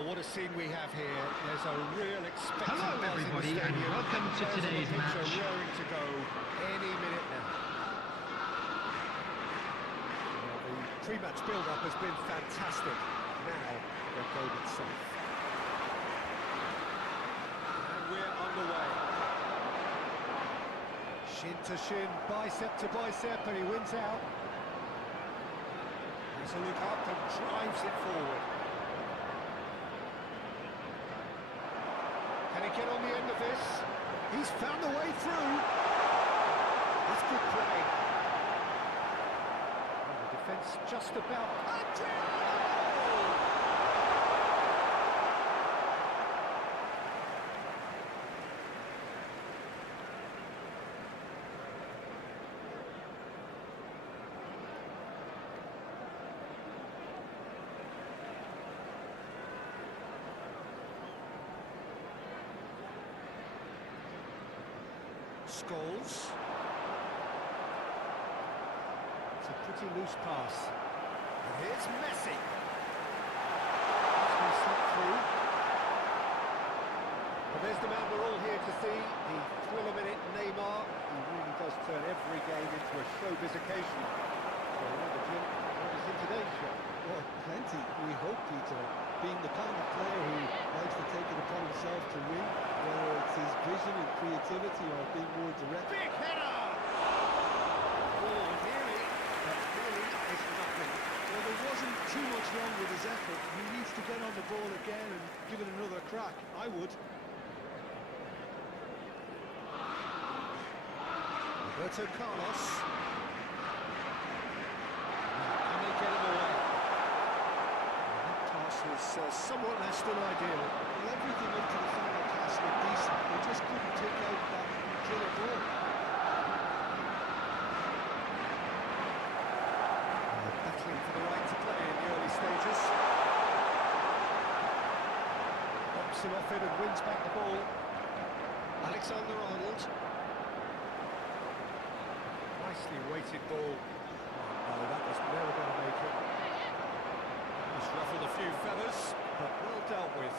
Well, what a scene we have here. There's a real expectant Hello, buzz in the everybody, and stadium. welcome to Players on the today's pitch are match. raring to go any minute now. Well, the pre-match build-up has been fantastic. Now, the game itself. And we're underway. Shin to shin, bicep to bicep, and he wins out. Has a look up and drives it forward. Can he get on the end of this? He's found the way through. That's good play. And the defence just about... Scholes. It's a pretty loose pass. And here's Messi. He's going to slip through. But there's the man we're all here to see, the thriller-minute Neymar. He really does turn every game into a showbiz occasion. So, Jim, what is in today's show? Well, plenty, we hope, Peter. Being the kind of player who likes to take it upon himself to win, whether it's his vision and creativity or being more direct. Big header! Oh, nearly, but really it's nothing. Well, there wasn't too much wrong with his effort. He needs to get on the ball again and give it another crack. I would. Roberto Carlos. Can they get him away? That pass was somewhat less than ideal. Well, everything up to the final pass looked decent. They just couldn't take out that killer ball. Battling for the right to play in the early stages. Pops him off it and wins back the ball. Alexander-Arnold. Nicely weighted ball. Oh, no, that was never going to make it. Just ruffled a few feathers, but well dealt with.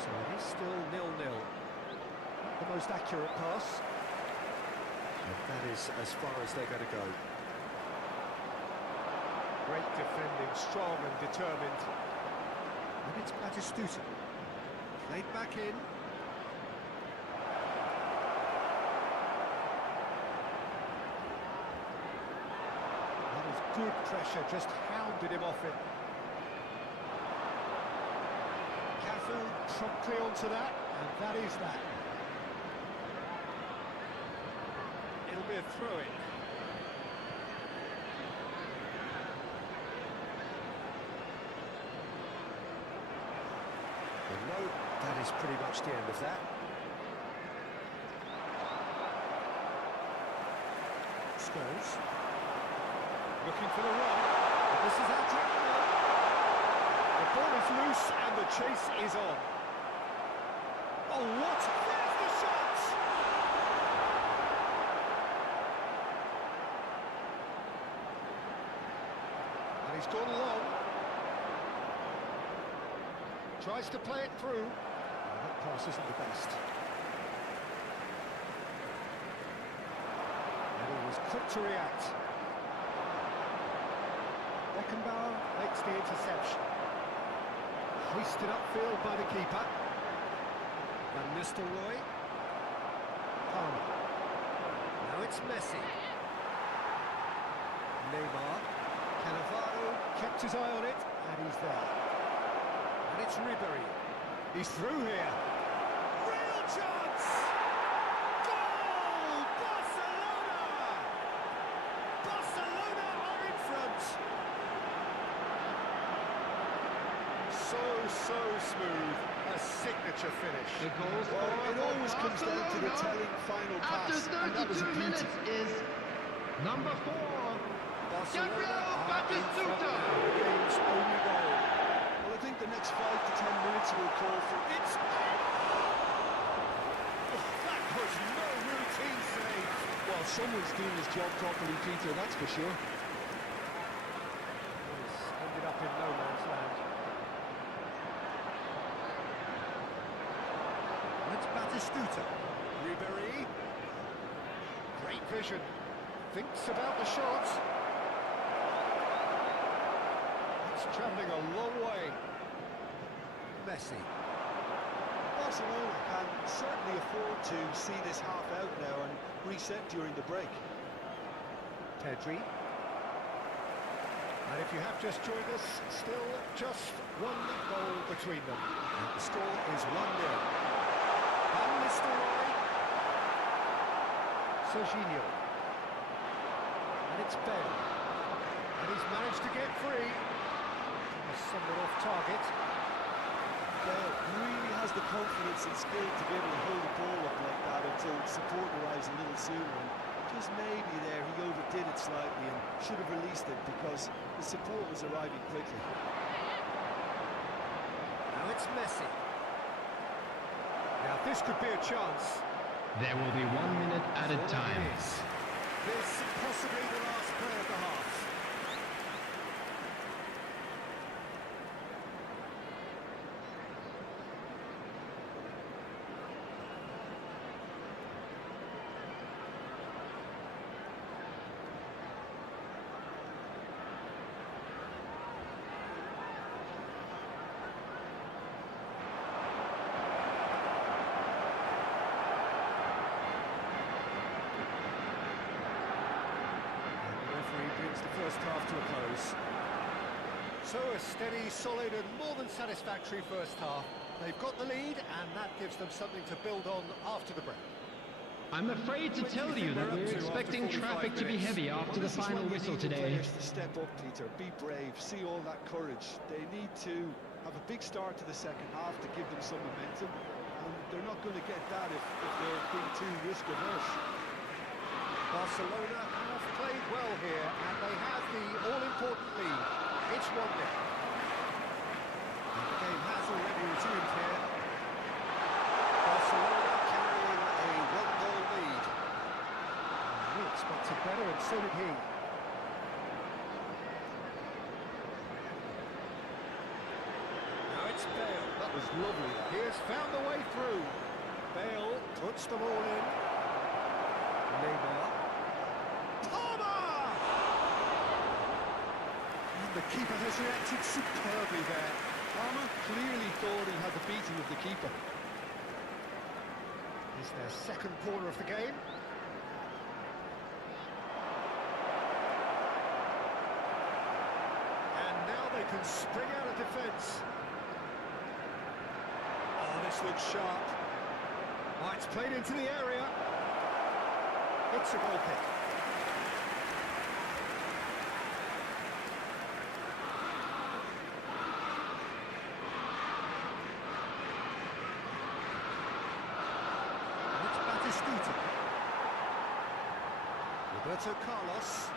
So it is still 0-0. Not the most accurate pass. And that is as far as they're going to go. Great defending, strong and determined. And it's Batistuta. Played back in. That is good pressure, just hounded him off it. Cafu promptly onto that, and that is that. It'll be a throw-in. Well, no, that is pretty much the end of that. Scholes. Looking for the run. But this is Adriano. The ball is loose and the chase is on. Oh, what? There's the shot! And he's gone long. Tries to play it through. Oh, that pass isn't the best. And he was quick to react. Beckenbauer makes the interception. Hoisted upfield by the keeper. Van Nistelrooy. Palmer. Now it's Messi. Neymar. Cannavaro kept his eye on it, and he's there. And it's Ribery. He's through here. Real chance! Goal! Barcelona! Barcelona are in front. So smooth. A signature finish. The goal Well, it always comes down to the telling final pass, and that was a beauty. Is number 4. Barcelona Gabriel are in front Batistuta. now. The game's only goal. Well, I think the next 5 to 10 minutes will call for it. That was no routine save. Well, someone's doing his job properly, Peter, that's for sure. He's ended up in Great vision. Thinks about the shot. It's travelling a long way. Messi. Barcelona can certainly afford to see this half out now and reset during the break. Pedri. And if you have just joined us, still just one goal between them. And the score is 1-0. Van Nistelrooy. Serginho. And it's Bale. And he's managed to get free. Somewhat off target. Bale really has the confidence and skill to be able to hold the ball up like that until support arrives a little sooner. And just maybe there he overdid it slightly and should have released it because the support was arriving quickly. Now it's Messi. Now this could be a chance. There will be 1 minute added time. This possibly the last play of the half. First half to a close. So a steady, solid and more than satisfactory first half. They've got the lead and that gives them something to build on after the break. I'm afraid to tell you that we're expecting traffic to be heavy after the final whistle today. To step up, Peter, be brave, see all that courage. They need to have a big start to the second half to give them some momentum, and they're not going to get that if they're being too risk-averse. Barcelona have played well here, and they have the all-important lead. It's 1-0. And the game has already resumed here. Barcelona carrying a one-goal lead. And we expected better, and so did he. Now it's Bale. That was lovely. He has found the way through. Bale puts them all in. Neymar. The keeper has reacted superbly there. Palmer clearly thought he had the beating of the keeper. Is their second corner of the game. And now they can spring out of defence. Oh, this looks sharp. Oh, it's played into the area. It's a goal kick. Roberto Carlos.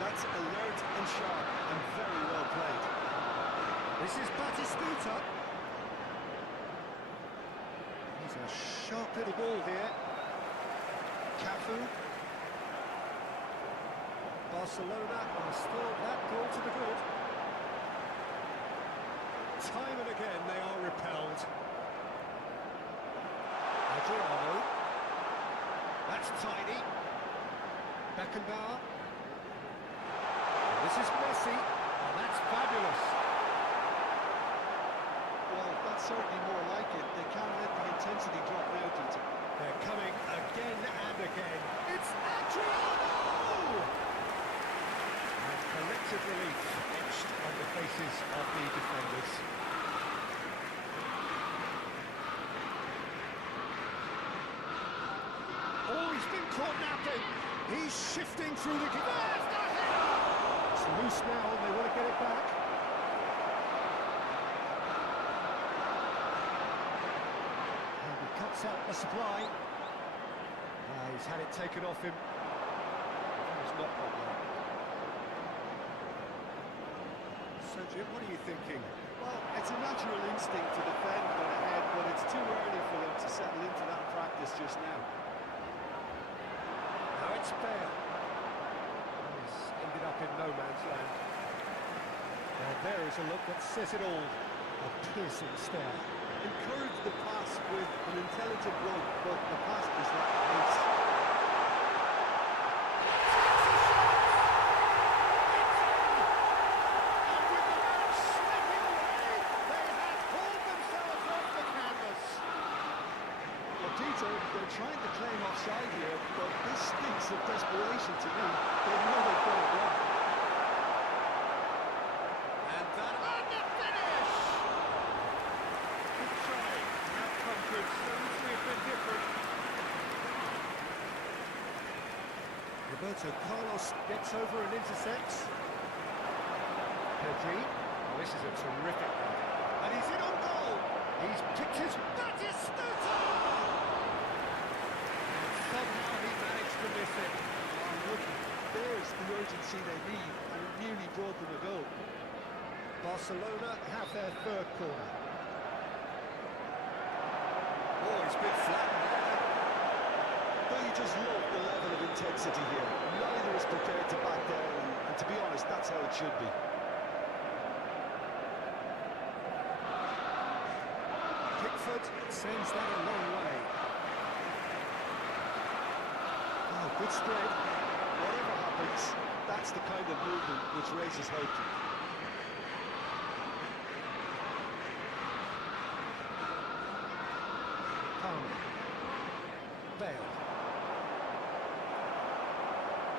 That's alert and sharp and very well played. This is Batistuta. He's a sharp little ball here. Cafu. Barcelona are still that goal to the good. Time and again they are repelled. Adriano. That's tidy. Beckenbauer. This is Messi. Oh, that's fabulous. Well, that's certainly more like it. They can't let the intensity drop now, Peter. They're coming again and again. It's Adriano! And collective relief etched on the faces of the defenders. Oh, he's been caught napping. He's shifting through the... There's the header! It's loose now, and they want to get it back. And he cuts out the supply. He's had it taken off him. He's not got that. So, Jim, what are you thinking? Well, it's a natural instinct to defend when ahead, but it's too early for them to settle into that practice just now. Now it's Bale. He's ended up in no man's land. And there is a look that says it all. A piercing stare. encouraged the pass with an intelligent run, but the pass was lacked pace. They're trying to claim offside here, but this stinks of desperation to me. They know they've got it wrong. And that on the finish! Good try. Outcome could seriously have been different. Roberto Carlos gets over and intercepts. Pedri. Oh, this is a terrific run. And he's in on goal. He's picked his... Batistuta! Somehow he managed to miss it. Oh, look, there's the urgency they need, and it nearly brought them a goal. Barcelona have their third corner. Oh, he's been flattened there. But you just love the level of intensity here. Neither is prepared to back down, and to be honest, that's how it should be. Pickford sends that a long way. Oh, good spread. Whatever happens, that's the kind of movement which raises hope. Bale.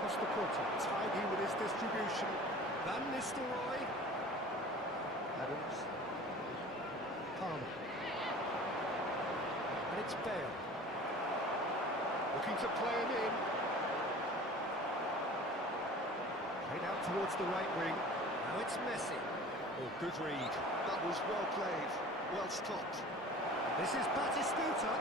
Costa Curta, tidy with his distribution. Van Nistelrooy. Adams. Palmer. And it's Bale. Looking to play him in. Played out towards the right wing. Now it's Messi. Oh, good read. That was well played, well stopped. This is Batistuta.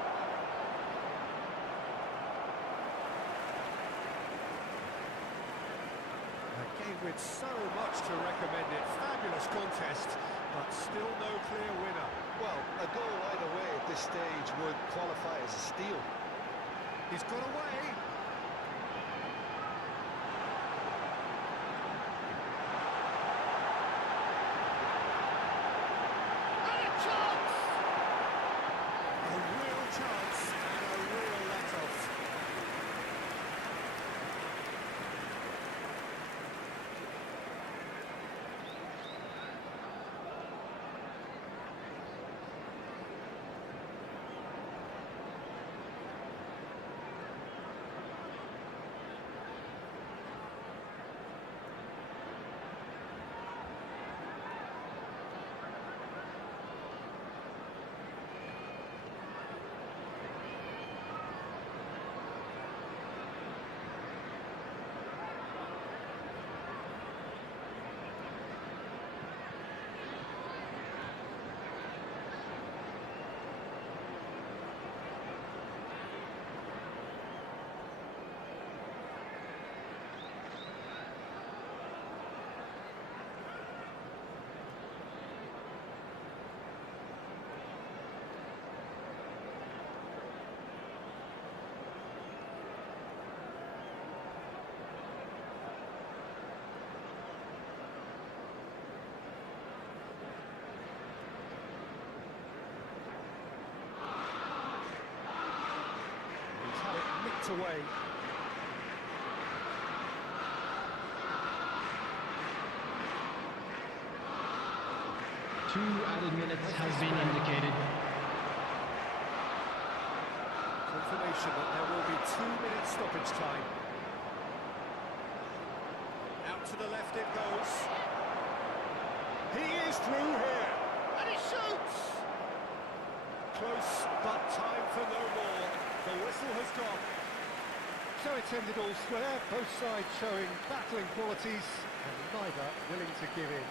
A game with so much to recommend it. Fabulous contest, but still no clear winner. Well, a goal either way at this stage would qualify as a steal. He's got away. And a chance! A real chance and a real let-off. Away. Two added minutes has been indicated. Confirmation that there will be 2 minutes stoppage time. Out to the left it goes. He is through here. And he shoots! Close, but time for no more. The whistle has gone. So it's ended all square, both sides showing battling qualities and neither willing to give in.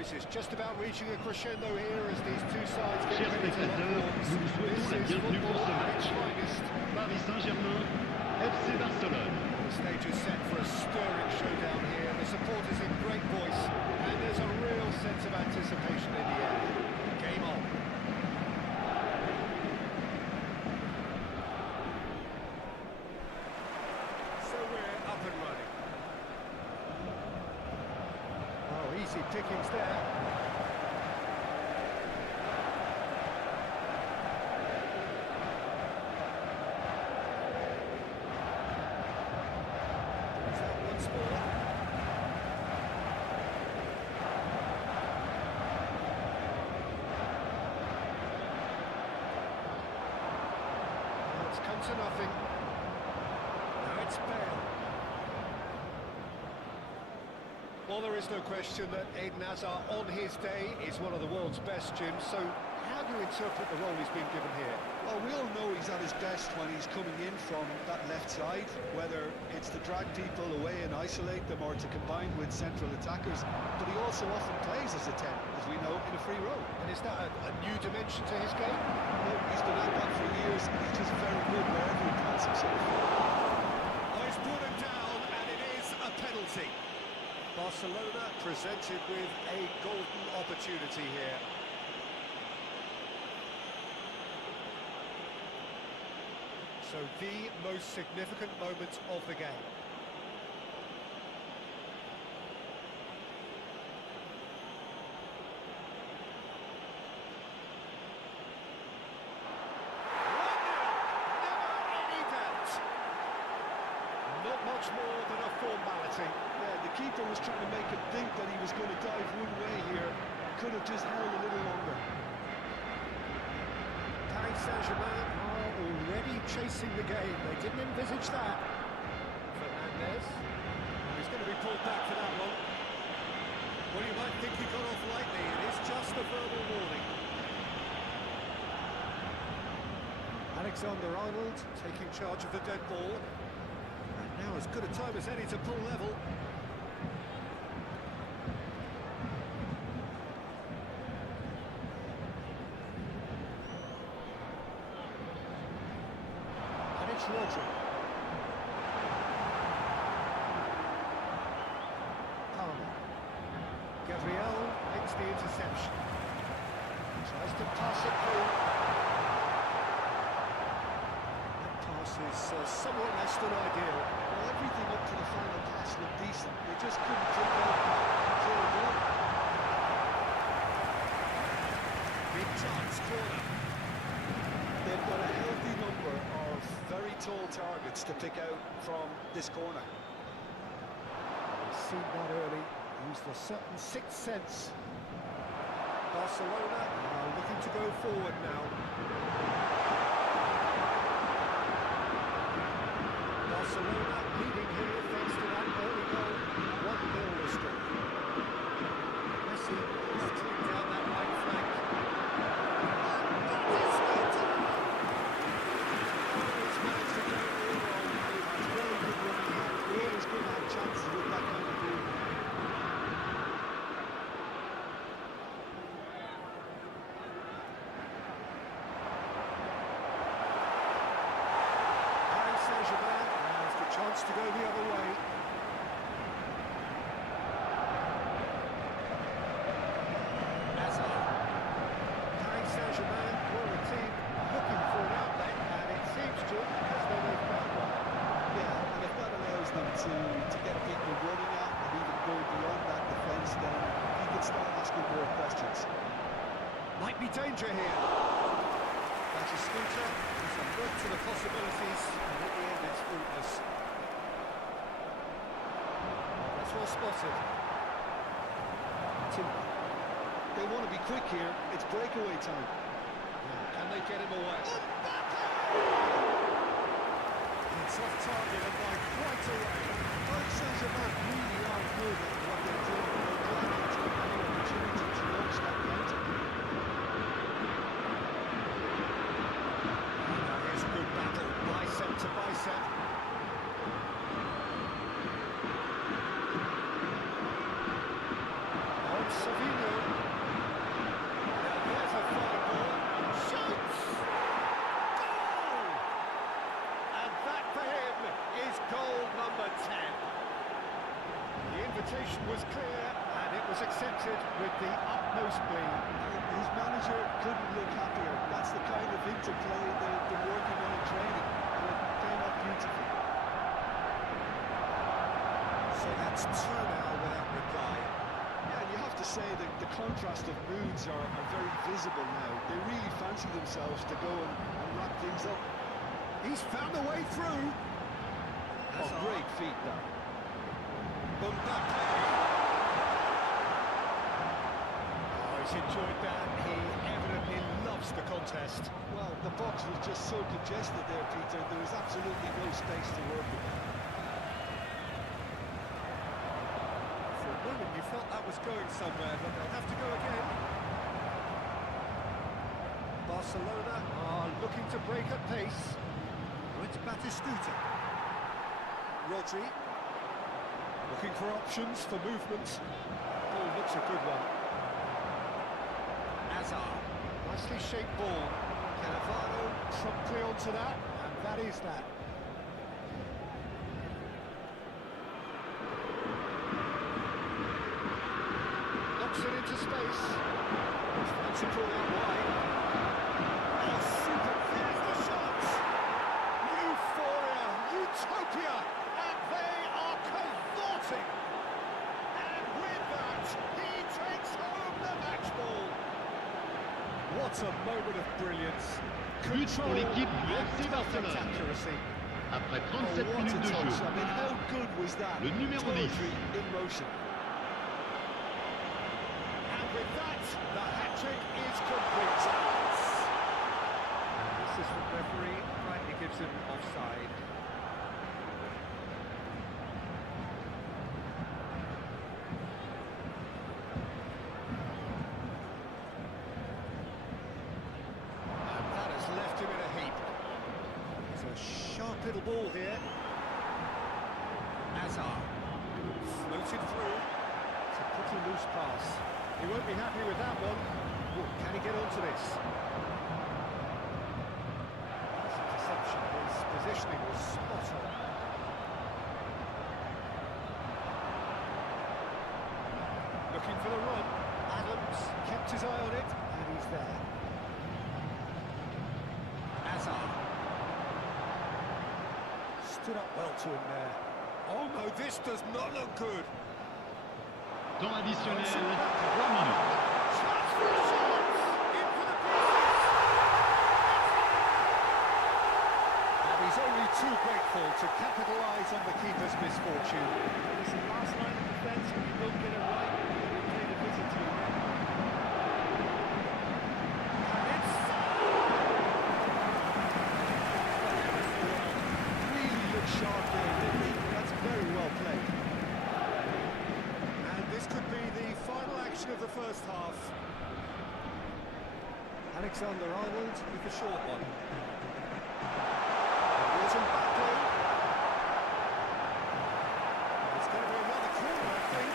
noise is just about reaching a crescendo here as these two sides get Chers ready to lock spectateurs, horns. nous vous souhaitons la This is bienvenue pour ce football at its match. finest. Paris Saint-Germain, FC Barcelone. The stage is set for a stirring showdown here. The supporters in great voice, and there's a real sense of anticipation in the air. Game on. So we're up and running. Oh, easy pickings there. Is that once more? Well, it's come to nothing. Now it's Bale. Well, there is no question that Eden Hazard on his day is one of the world's best, Jim. So how do you interpret the role he's been given here? Well, we all know he's at his best when he's coming in from that left side, whether it's to drag people away and isolate them or to combine with central attackers. But he also often plays as a 10, as we know, in a free role. And is that a new dimension to his game? No, he's been at that for years, and he's just very good wherever he finds himself. Oh, he's brought him down, and it is a penalty. Barcelona presented with a golden opportunity here. So the most significant moment of the game. Never any doubt. Not much more than a formality. Yeah, the keeper was trying to make him think that he was going to dive one way here. Could have just held a little longer. Paris Saint-Germain are already chasing the game. They didn't envisage that. Fernandez. He's going to be pulled back for that one. Well, you might think he got off lightly. It is just a verbal warning. Alexander-Arnold taking charge of the dead ball. And now as good a time as any to pull level. And it's Rodri. Palmer. Gabriel makes the interception. Tries to pass it through. That pass is somewhat less than ideal. Well, everything up to the final pass looked decent. They just couldn't take out clear goal. Big chance, corner. They've got a healthy number of very tall targets to pick out from this corner. He's seen that early. Used a certain sixth sense. Barcelona are looking to go forward now. Barcelona leading here thanks to that early goal. 1-0 the score. Messi battling down that right flank. He's managed to get it all wrong. It's very good running here. We're always going to have chances with that kind of goal. Paris Saint-Germain has the chance to go the other way. Hazard. Paris Saint-Germain were a team looking for an outlet, and it seems to as though they've found one. Yeah, and if that allows them to get people running at and even go beyond that defence, then he can start asking more questions. Might be danger here. That's a scooter. It's a look to the possibilities, and at the end it's fruitless. Oh, that's well spotted. Timber. They want to be quick here. It's breakaway time. Can they get him away? It's off target and by quite a way. Paris Saint-Germain really are good at what they're doing. They're glad to take any opportunity to launch that counter. Now here's a good battle, bicep to bicep. On Savino. invitation was clear, and it was accepted with the utmost glee. His manager couldn't look happier. That's the kind of interplay they've been working on in training. And it came out beautifully. So that's two now without reply. Yeah, and you have to say that the contrast of moods are very visible now. They really fancy themselves to go and wrap things up. He's found a way through. Oh, great feat, that. Mbappe. Oh, he's enjoyed that. He evidently loves the contest. Well, the box was just so congested there, Peter. There was absolutely no space to work with. For a moment, you felt that was going somewhere, but they'll have to go again. Barcelona are looking to break at pace. Oh, it's Batistuta. Rodri. Looking for options for movement. Oh, looks a good one. Hazard. Nicely shaped ball. Cannavaro promptly onto that, and that is that. Knocks it into space. Fancy pull out wide. Oh, super. There's the shots. Euphoria, utopia, and they are cavorting. And with that, he takes home the match ball. What a moment of brilliance. But pour l'équipe du FC Barcelone. Accuracy. Après Oh, 37 what a minutes de touch. jeu, I mean, how good was that? Le numéro 10. Poetry in motion. And with that, the hat-trick is complete. And the assistant referee rightly gives him offside. And that has left him in a heap. It's a sharp little ball here. Hazard floated through. It's a pretty loose pass. He won't be happy with that one. Ooh, can he get onto this? His interception, his positioning was spot on. Looking for the run. Adams kept his eye on it, and he's there. Hazard. Stood up well to him there. Oh no, this does not look good. temps additionnel, 3 minutes. Chance for a shot! In for the pieces! And he's only too grateful to capitalise on the keeper's misfortune. It's the last line of defence. When you don't get it right, you pay the visit to it. And it's... Really looked sharp there, didn't he? That's very well played. And this could be the final action of the first half. Alexander-Arnold with the short one. Here's Mbappe. It's going to be another corner, I think.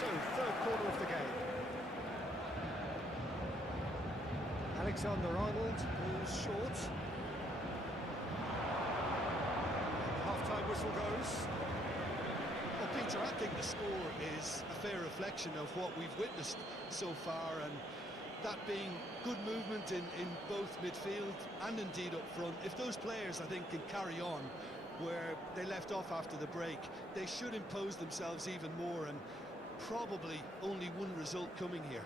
So, third quarter of the game. Alexander-Arnold goes short. And the half-time whistle goes. Well, Peter, I think the score is a fair reflection of what we've witnessed so far, and that being good movement in both midfield and indeed up front. If those players, I think, can carry on where they left off after the break, they should impose themselves even more, and probably only one result coming here.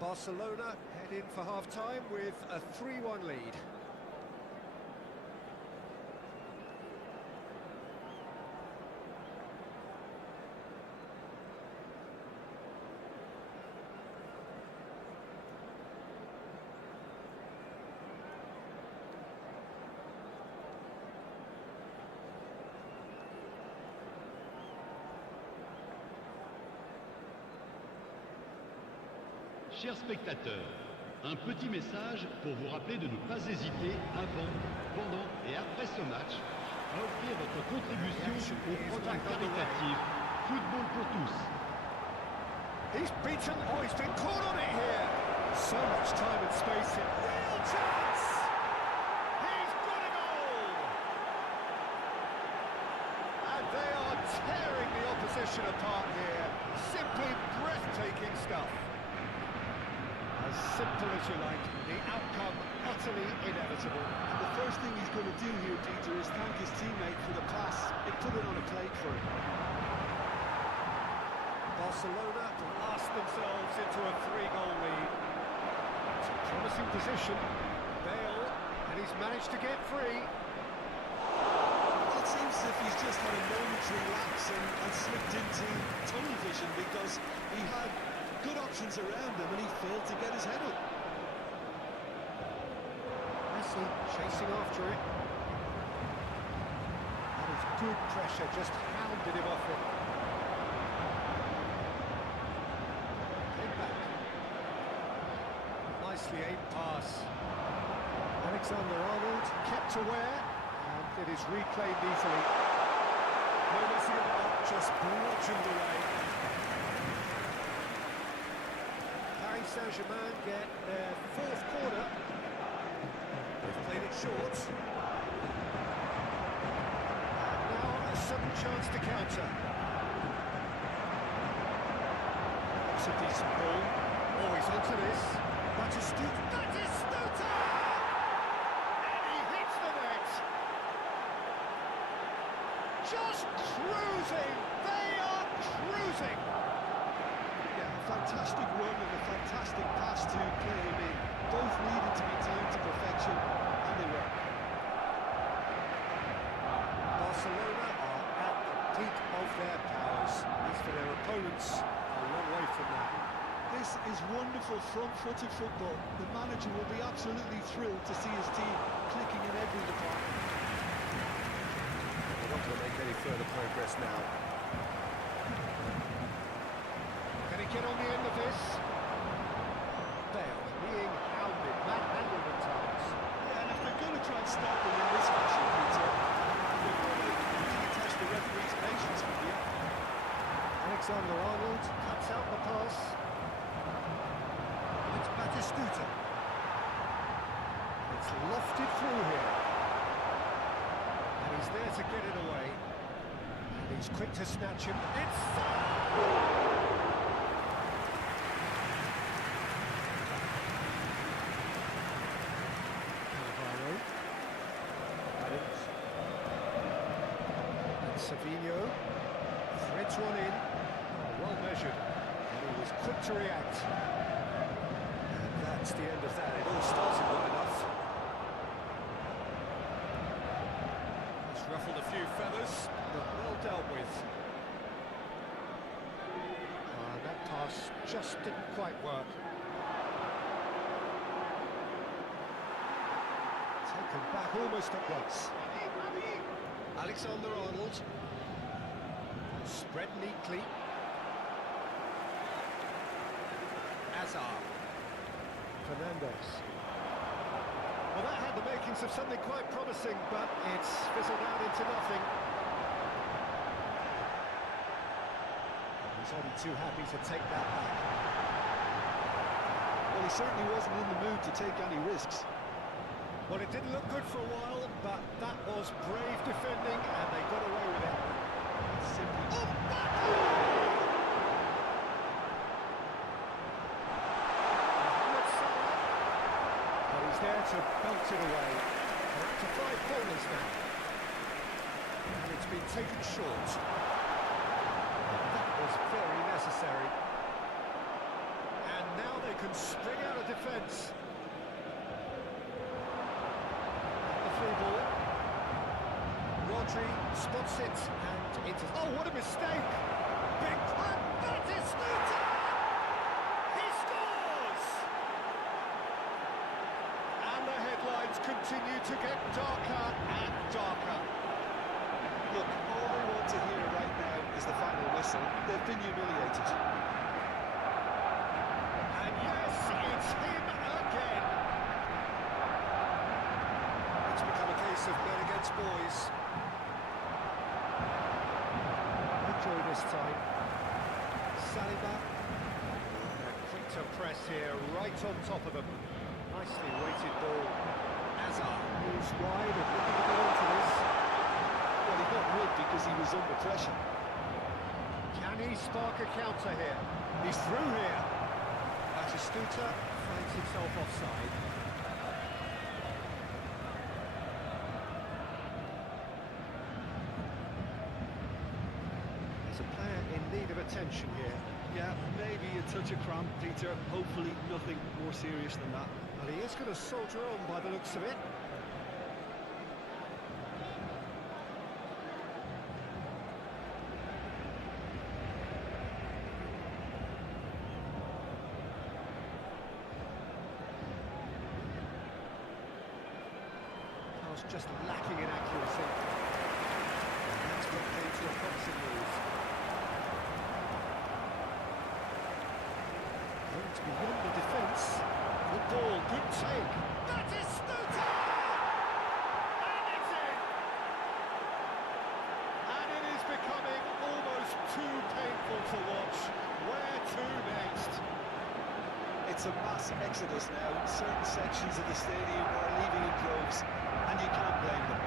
Barcelona head in for half-time with a 3-1 lead. Chers spectateurs, un petit message pour vous rappeler de ne pas hésiter avant, pendant et après ce match à offrir votre contribution au programme caritatif Football pour tous. He's beaten, oh, he's been caught on it here. So much time and space here. Real chance! He's got a goal! tearing the opposition apart here. Simply breathtaking stuff. As simple as you like, the outcome utterly inevitable. And the first thing he's going to do here, Dieter, is thank his teammate for the pass. It put it on a plate for him. Barcelona blast themselves into a 3-goal lead. It's a promising position. Bale, and he's managed to get free. Well, it seems as if he's just had a momentary lapse and slipped into tunnel vision because he had good options around him and he failed to get his head up. Messi chasing after it. That is good pressure, just hounded him off it. Back. Nicely aimed pass. Alexander-Arnold kept aware, and it is reclaimed easily. No messing about, just bludgeoned away. Paris Saint-Germain get their 4th corner. They've played it short. And now a sudden chance to counter. It's a decent ball. Oh, he's onto this. Batistuta! And he hits the net! Just cruising! They are cruising! Yeah, a fantastic run and a fantastic pass to play him in. Both needed to be timed to perfection, and they were. Barcelona are at the peak of their powers. As for their opponents, a long way from that. This is wonderful front-footed football. The manager will be absolutely thrilled to see his team clicking in every department. They're not going to make any further progress now. Can he get on the end of this? Bale being hounded, manhandled at times. Yeah, and if they're going to try and stop him in this fashion, Peter, they're going to really test the referee's patience with you. Alexander-Arnold cuts out the pass. It's Batistuta. It's lofted through here. And he's there to get it away. And he's quick to snatch him. It's... Alvaro. Adams. And Savinho. Threads one in. Well measured. And he was quick to react. That's the end of that. It all started well enough. It's ruffled a few feathers, but well dealt with. That pass just didn't quite work. Taken back almost at once. Alexander-Arnold. Spread neatly. Hazard. Fernandez. Well, that had the makings of something quite promising, but it's fizzled out into nothing. He's only too happy to take that back. Well, he certainly wasn't in the mood to take any risks. Well, it didn't look good for a while, but that was brave defending, and they got away with it. Simply... Oh, there to belt it away. They're up to 5 corners now. And it's been taken short. That was very necessary. And now they can spring out of defence. The through ball. Rodri spots it and into... Oh, what a mistake! Big time! Batistuta! Continue to get darker and darker. Look, all they want to hear right now is the final whistle. They've been humiliated. And yes, it's him again. It's become a case of men against boys. Enjoy this time. Saliba. Quick to press here, right on top of them. Nicely weighted ball. Hazard moves wide and looking to go into this. Well, he got rid because he was under pressure. Can he spark a counter here? He's through here. Batistuta finds himself offside. There's a player in need of attention here. Yeah, maybe a touch of cramp, Peter. Hopefully nothing more serious than that. Well, he is going to soldier on by the looks of it. Just lacking in accuracy. That's what came to a promising move. It's beyond the defence. Good ball, good take. That is Stuta! And it's in! And it is becoming almost too painful to watch. Where to next? It's a mass exodus now. Certain sections of the stadium are leaving in droves, and you can't blame them.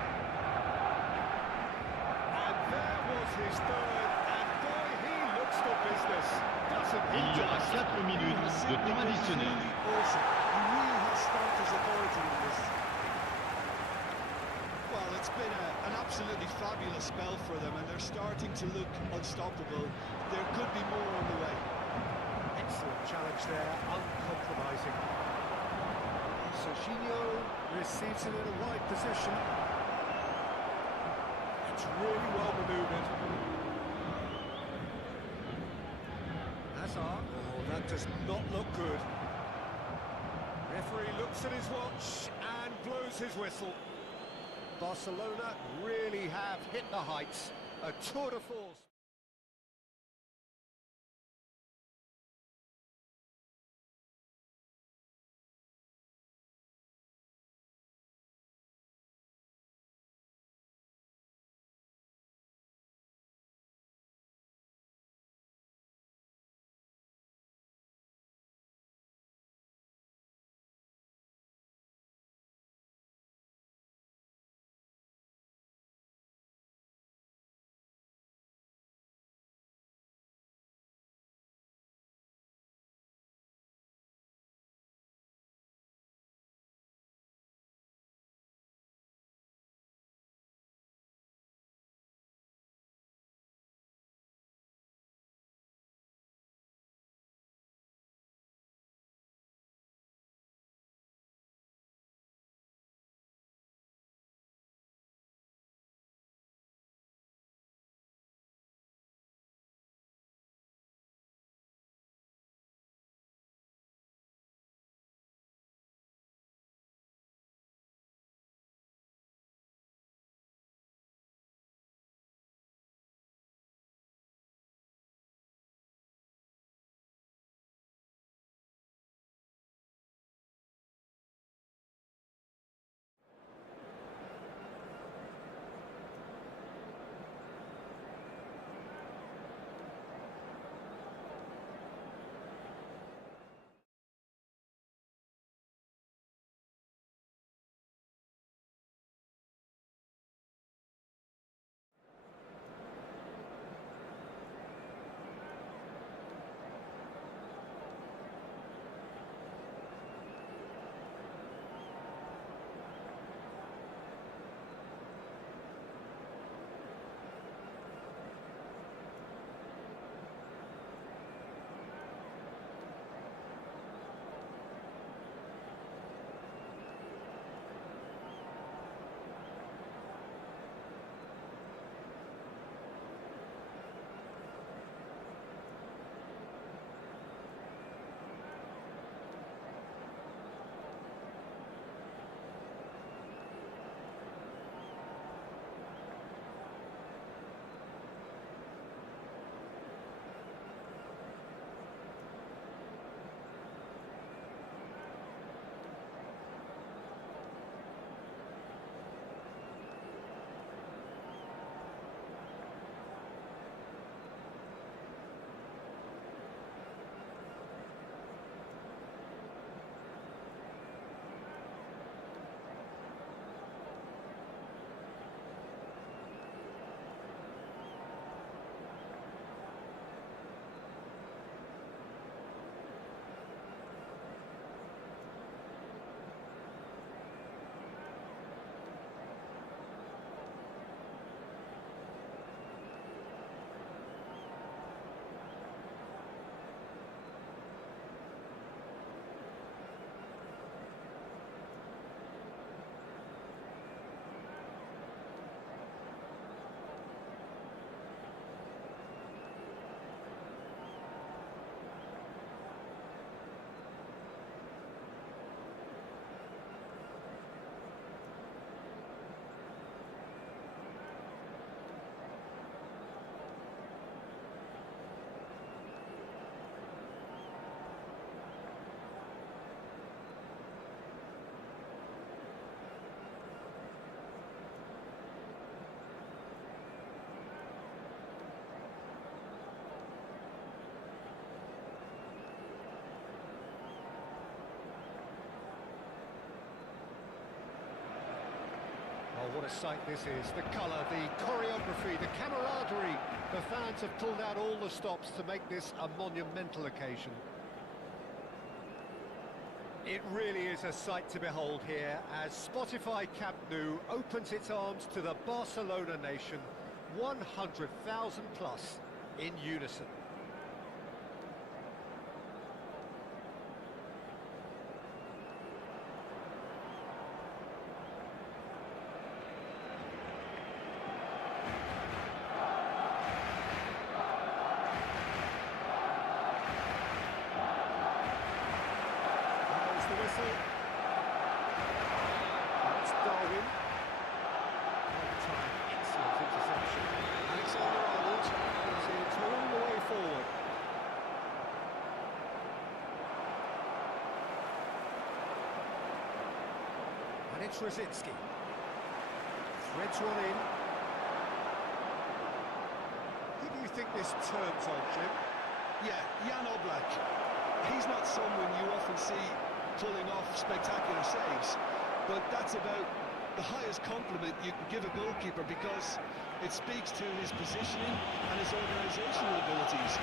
And there was his third, and boy, he looks the business. Doesn't he? Il y aura 4 minutes de temps additionnel. Awesome. He really has starter's authority in this. Well, it's been an absolutely fabulous spell for them, and they're starting to look unstoppable. There could be more on the way. Excellent challenge there, uncompromising. Serginho receives it in a wide position. It's really well manoeuvred. Hazard, oh, that does not look good. Referee looks at his watch and blows his whistle. Barcelona really have hit the heights. A tour de force. a sight this is. The colour, the choreography, the camaraderie. The fans have pulled out all the stops to make this a monumental occasion. It really is a sight to behold here as Spotify Camp Nou opens its arms to the Barcelona nation, 100,000 plus in unison. That's Darwin. Long-time excellent interception. Alexander-Arnold is it all the way forward. And it's Rosicki. Threads one in. Who do you think this turns on, Jim? Yeah, Jan Oblak. He's not someone you often see pulling off spectacular saves, but that's about the highest compliment you can give a goalkeeper because it speaks to his positioning and his organisational abilities.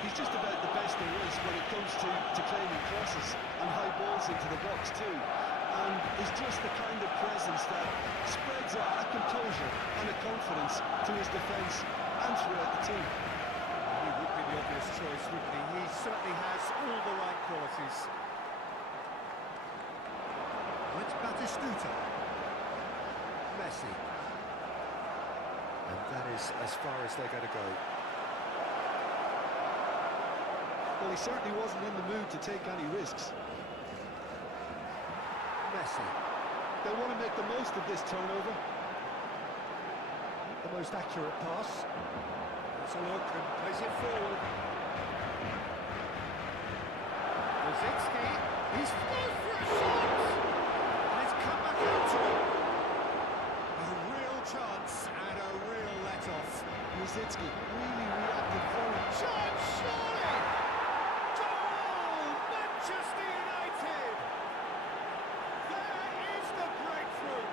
He's just about the best there is when it comes to claiming crosses and high balls into the box too, and is just the kind of presence that spreads a composure and a confidence to his defence and throughout the team. He would be the obvious choice, wouldn't he? He certainly has all the right qualities. It's Batistuta. Messi. And that is as far as they're going to go. Well, he certainly wasn't in the mood to take any risks. Messi. They want to make the most of this turnover. The most accurate pass. It's a look and plays it forward. Rosicki. He's full for a shot! And it's come back out to him. A real chance and a real let-off. Rosicki really reacted very... Chance, surely! Goal! Manchester United! There is the breakthrough!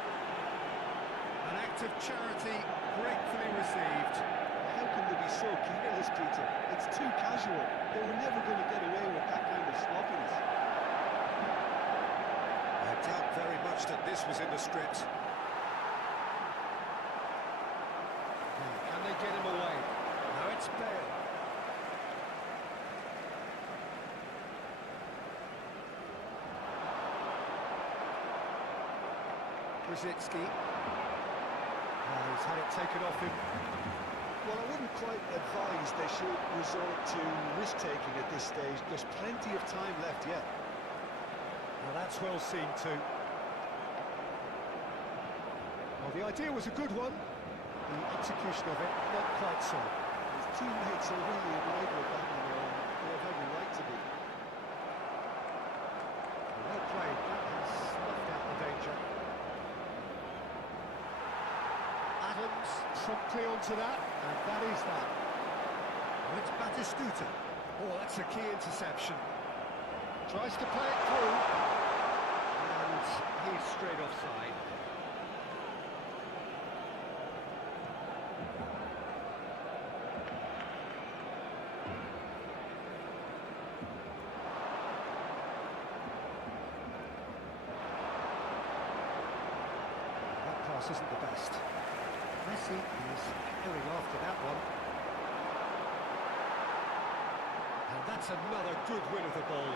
An act of charity gratefully received. How can they be so careless, Peter? It's too casual. They were never going to get away with that kind of sloppiness. I doubt very much that this was in the script. Can they get him away? Now it's Bale. Rosicki. He's had it taken off him. Well, I wouldn't quite advise they should resort to risk-taking at this stage. There's plenty of time left yet. Well, that's well seen too. Well, the idea was a good one. The execution of it, not quite so. His teammates are really annoyed with that one, and they have every right to be. Well played. That has snuffed out the danger. Adams promptly onto that, and that is that. Well, it's Batistuta. Oh, that's a key interception. Tries to play it through, and he's straight offside. That pass isn't the best. Messi is going after that one. And that's another good win of the ball.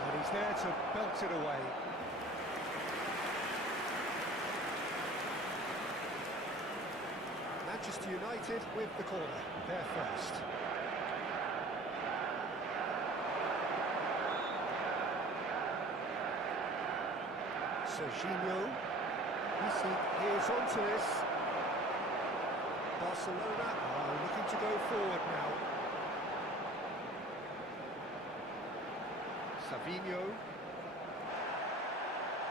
And he's there to belt it away. Manchester United with the corner. They're first. Serginho. Messi is onto this. Barcelona are looking to go forward now. Savinho.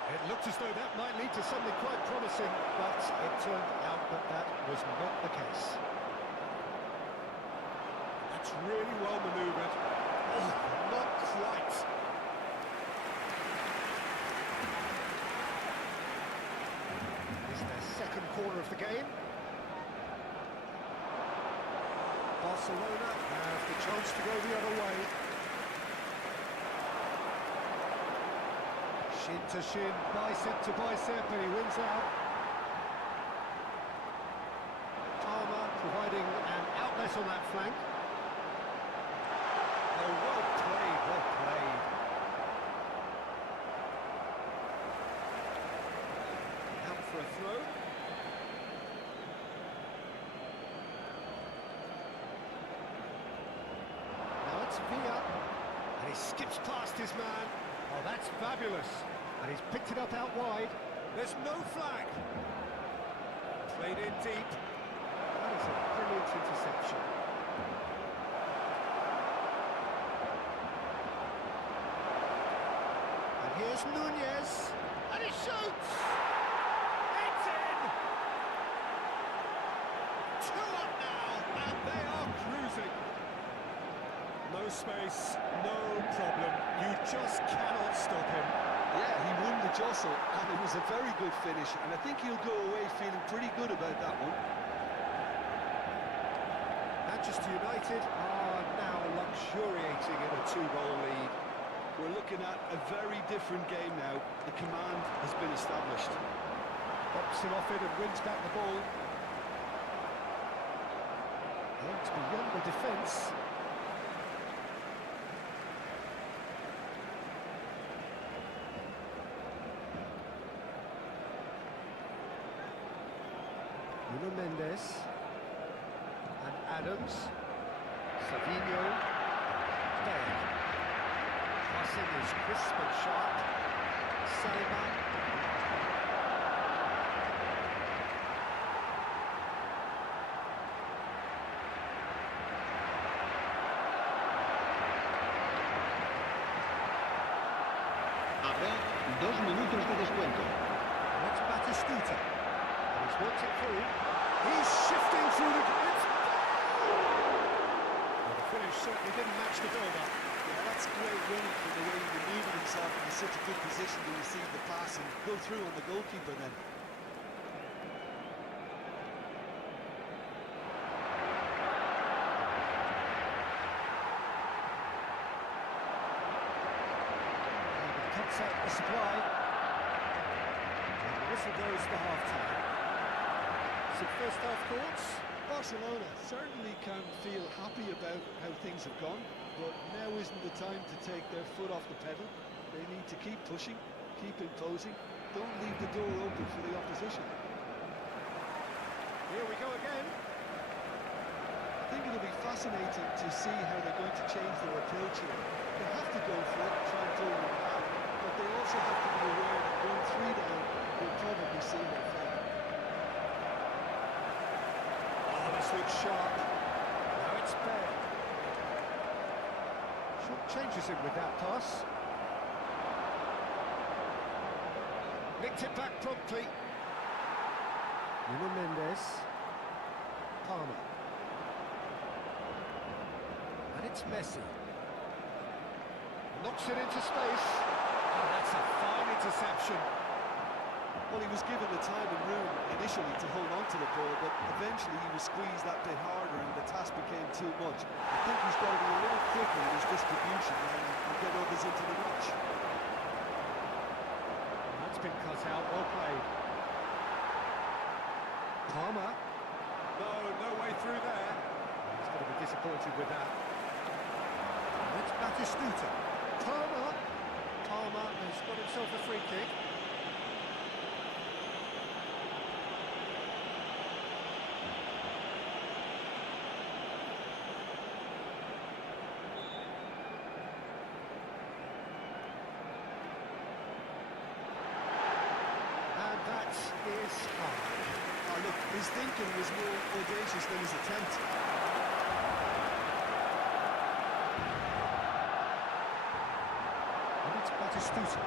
It looked as though that might lead to something quite promising, but it turned out that that was not the case. That's really well manoeuvred. Oh, not quite. of the game. Barcelona have the chance to go the other way. Shin to shin, bicep to bicep, and he wins out. Palmer providing an outlet on that flank. Oh, well played, well played. Out for a throw. Now it's Villa, and he skips past his man. Oh, that's fabulous. And he's picked it up out wide. There's no flag. Played in deep. That is a brilliant interception. And here's Nunez. And he shoots! It's in! 2 up now, and they are cruising. No space, no problem. You just cannot stop him. Yeah, he won the jostle, and it was a very good finish, and I think he'll go away feeling pretty good about that one. Manchester United are now luxuriating in a 2-goal lead. We're looking at a very different game now. The command has been established. Bops him off it and wins back the ball. And it's beyond the defence. Mendes and Adams, Savinho, Bale. Passing is crisp and sharp. Salima. Habrá 2 minutos de descuento. That's Batistuta. And he's worked it through. He's shifting through the grids. Well, the finish certainly didn't match the build-up. Yeah, that's great running for the way he manoeuvred himself in such a good position to receive the pass and go through on the goalkeeper then. Cuts out the supply. And the whistle goes for half-time. Some first-half thoughts? Barcelona certainly can feel happy about how things have gone, but now isn't the time to take their foot off the pedal. They need to keep pushing, keep imposing, don't leave the door open for the opposition. Here we go again. I think it'll be fascinating to see how they're going to change their approach here. They have to go for it, try and pull them back, but they also have to be aware that going 3 down will probably see their fate. Looks sharp. Now it's Bale. Short changes him with that pass. Nicked it back promptly. Mendes. Palmer. And it's Messi. Knocks it into space. Oh, that's a fine interception. Well, he was given the time and room initially to hold on to the ball, but eventually he was squeezed that bit harder and the task became too much. I think he's got to be a little quicker in his distribution and get others into the match. That's been cut out, well played. Palmer. No way through there. He's going to be disappointed with that. That's Batistuta. Palmer has got himself a free kick. Is oh, look, his thinking was more audacious than his attempt. And it's Batistuta.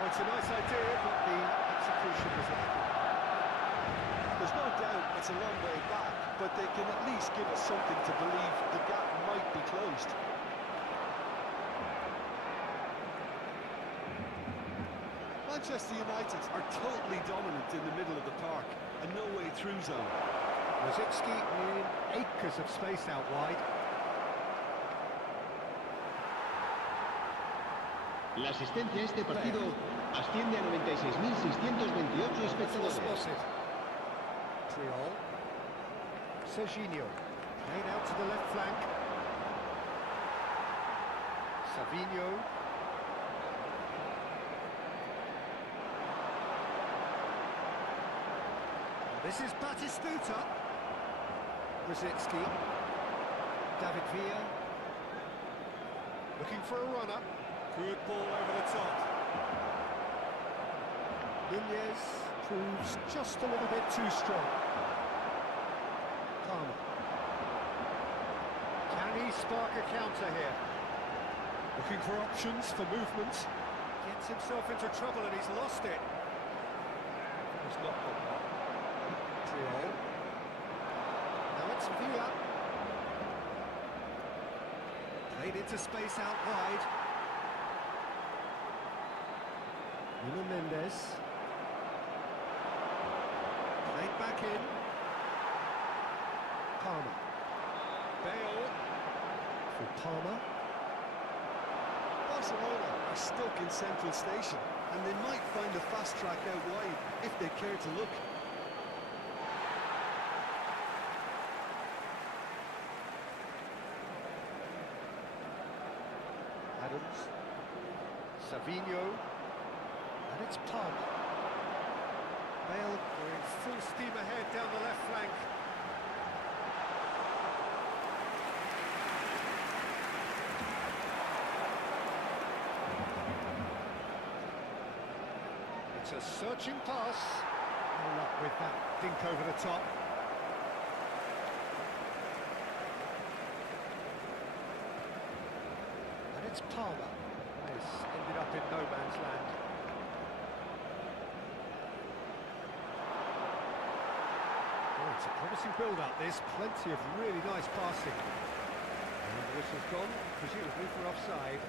Well, it's a nice idea, but the execution was lacking. There's no doubt it's a long way back, but they can at least give us something to believe the gap might be closed. Manchester United are totally dominant in the middle of through zone. Rosicky in acres of space out wide. La asistencia a este partido asciende a 96.628 espectadores. Triol. Serginho. Played out to the left flank. Savinho. This is Batistuta. Rosicky. David Villa. Looking for a runner. Good ball over the top. Nunez proves just a little bit too strong. Palmer. Can he spark a counter here? Looking for options for movement. Gets himself into trouble and he's lost it. He's not got that. Triol. Now it's Villa. Played into space out wide. Nuno Mendes. Played back in. Palmer. Bale. For Palmer. Barcelona are stuck in central station, and they might find a fast track out wide if they care to look. Adams. Savinho. And it's Palmer. Bale going full steam ahead down the left flank. It's a searching pass. No luck with that dink over the top. And it's Palmer. This ended up in no man's land. Oh, it's a promising build-up, this. Plenty of really nice passing. And the whistle's gone, presumably for offside.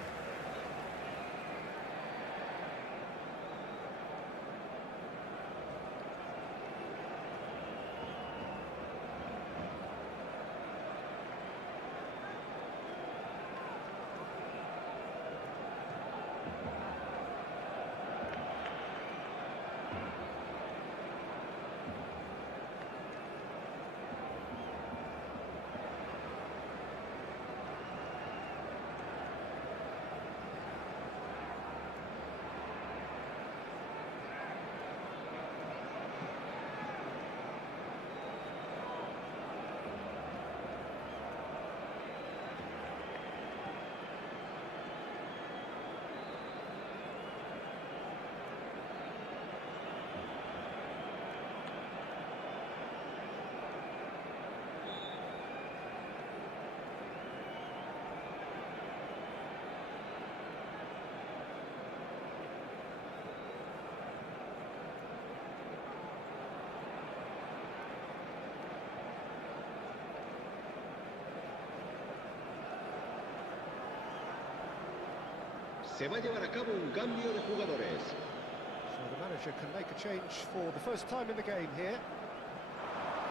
Se va a llevar a cabo un cambio de jugadores. So the manager can make a change for the first time in the game here.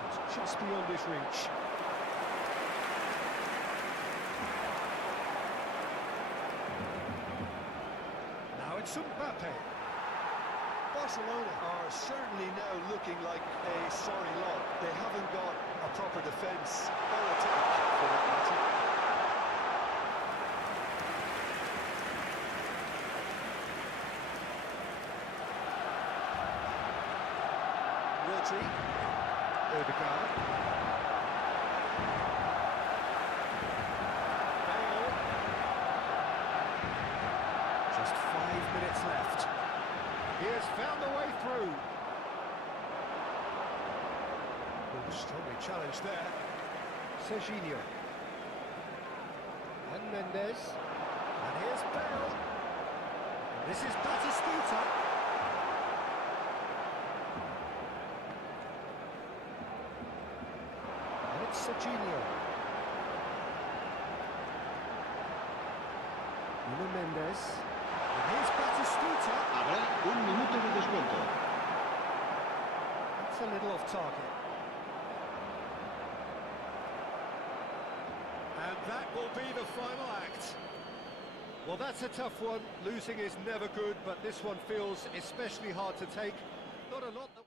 It's just beyond his reach. Now it's Mbappe. Barcelona are certainly now looking like a sorry lot. They haven't got a proper defence or attack for that matter. Rodri. Odegaard. Bale. Just 5 minutes left. He has found the way through. Oh, strongly challenged there. Serginho. And Mendes. And here's Bale. And this is Batistuta. And it's Serginho. Nuno Mendes. And here's Batistuta. Habrá un minuto de descuento. It's a little off target. that will be the final act. Well, that's a tough one. Losing is never good, but this one feels especially hard to take. Not a lot that...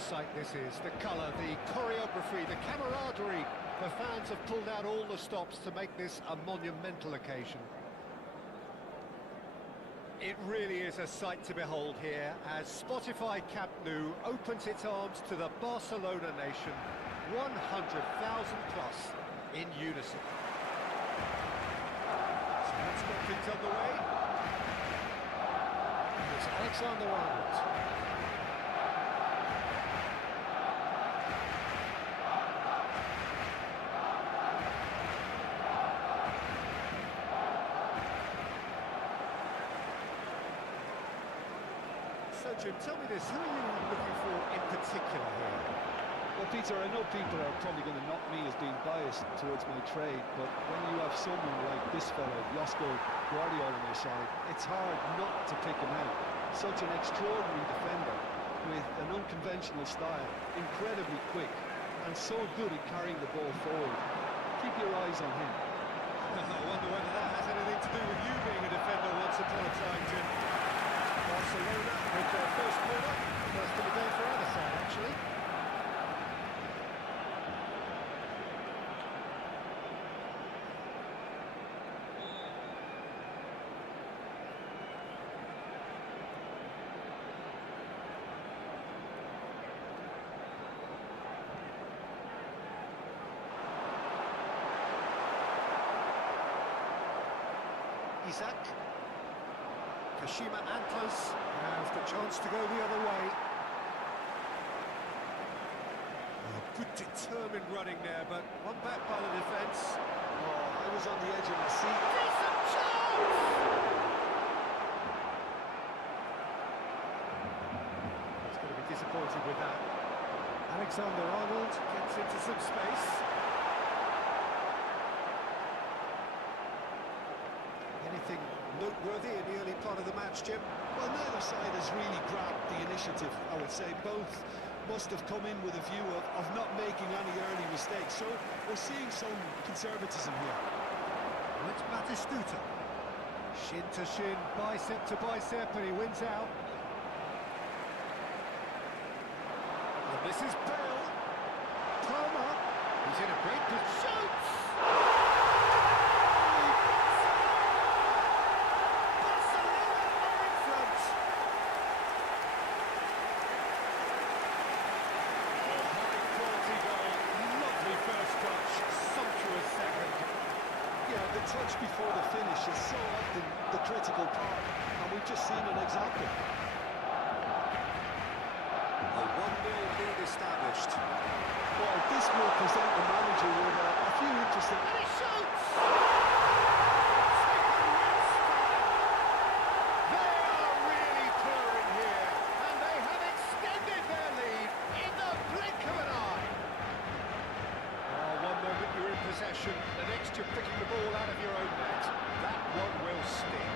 sight this is. The colour, the choreography, the camaraderie. The fans have pulled out all the stops to make this a monumental occasion. It really is a sight to behold here as Spotify Camp Nou opens its arms to the Barcelona nation, 100,000 plus in unison. So let's get things underway. It's Alexander-Arnold. So, Jim, tell me this, who are you looking for in particular here? Well, Peter, I know people are probably going to knock me as being biased towards my trade, but when you have someone like this fellow, Josko Guardiola, on your side, it's hard not to pick him out. Such an extraordinary defender with an unconventional style, incredibly quick, and so good at carrying the ball forward. Keep your eyes on him. I wonder whether that has anything to do with you being a defender once upon a time, Jim. Barcelona with their first corner. First of the day for either side, actually. Isaac. Kashima Antlers have the chance to go the other way. Oh, good determined running there, but one back by the defence. Oh, I was on the edge of my seat. Decent chance! He's going to be disappointed with that. Alexander-Arnold gets into some space. Anything noteworthy in the early part of the match, Jim? Well, neither side has really grabbed the initiative, I would say. Both must have come in with a view of not making any early mistakes. So we're seeing some conservatism here. Well, it's Batistuta. Shin to shin, bicep to bicep, and he wins out. And this is Bale. Palmer. He's in a great position. The touch before the finish is so often the critical part, and we've just seen an example. A 1-0 lead established. Well, this will present the manager with a few interesting... And he shoots! They are really pouring here, and they have extended their lead in the blink of an eye. One moment you're in possession, the next you're picking the ball out of your own net. That one will sting.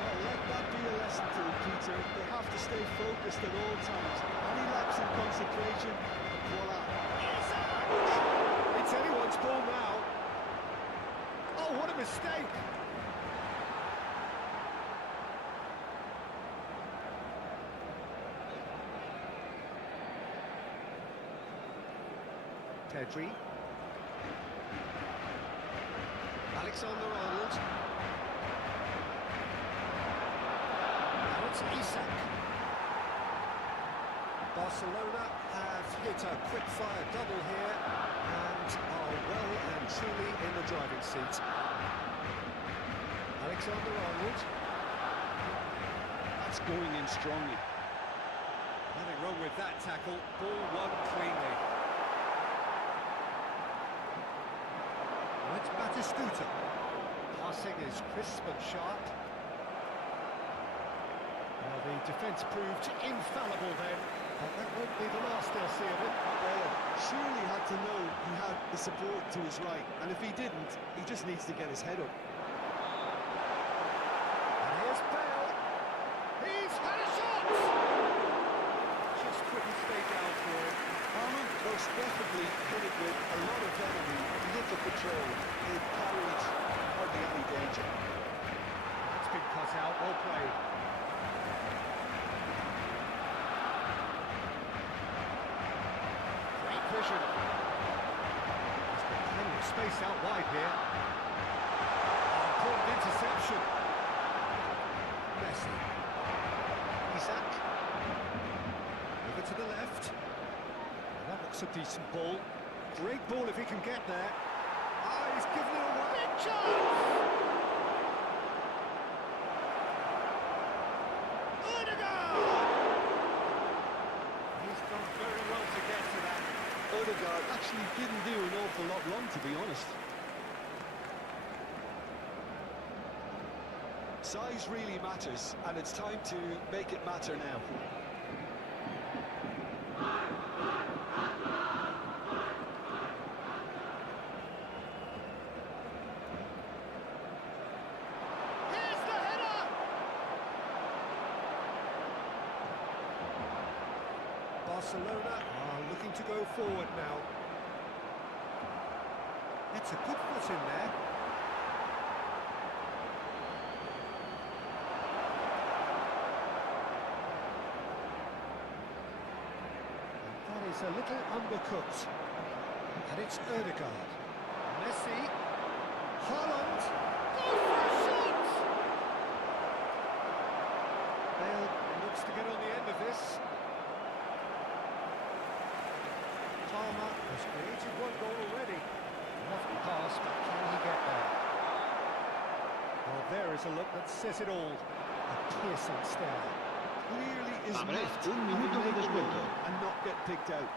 Well, let that be a lesson to them, Peter. They have to stay focused at all times. Any lapse in concentration, voila. It's anyone's ball now. Oh, what a mistake. Pedri. Alexander-Arnold. Now it's Isaac. Barcelona have hit a quick-fire double here and are well and truly in the driving seat. Alexander-Arnold. That's going in strongly. Nothing wrong with that tackle. Ball won cleanly. It's Batistuta. Passing is crisp and sharp. Well, the defence proved infallible then, but that won't be the last they'll see of it. Well, surely had to know he had the support to his right, and if he didn't, he just needs to get his head up. And here's Bale. He's had a shot! Just couldn't stay down for it. Harmon most definitely hit it with a lot of energy, little control. It carried hardly any danger. That's been cut out, well played. vision. He's got plenty of space out wide here. Important interception. Messi. Isaac. Over to the left. And that looks a decent ball. Great ball if he can get there. Ah, he's given it away. Big chance! He's done very well to get to that. Odegaard actually didn't do an awful lot wrong, to be honest. Size really matters, and it's time to make it matter now. Here's the header! Barcelona are looking to go forward now. It's a good foot in there. And that is a little undercooked. And it's Odegaard. Messi. Haaland. Goal for a shot! Bale looks to get on the end of this. Palmer has created one goal already. Lovely pass, but can he get there? Well, there is a look that says it all. A piercing stare. Clearly is Habrá lift un minuto de descuento. and not get picked out.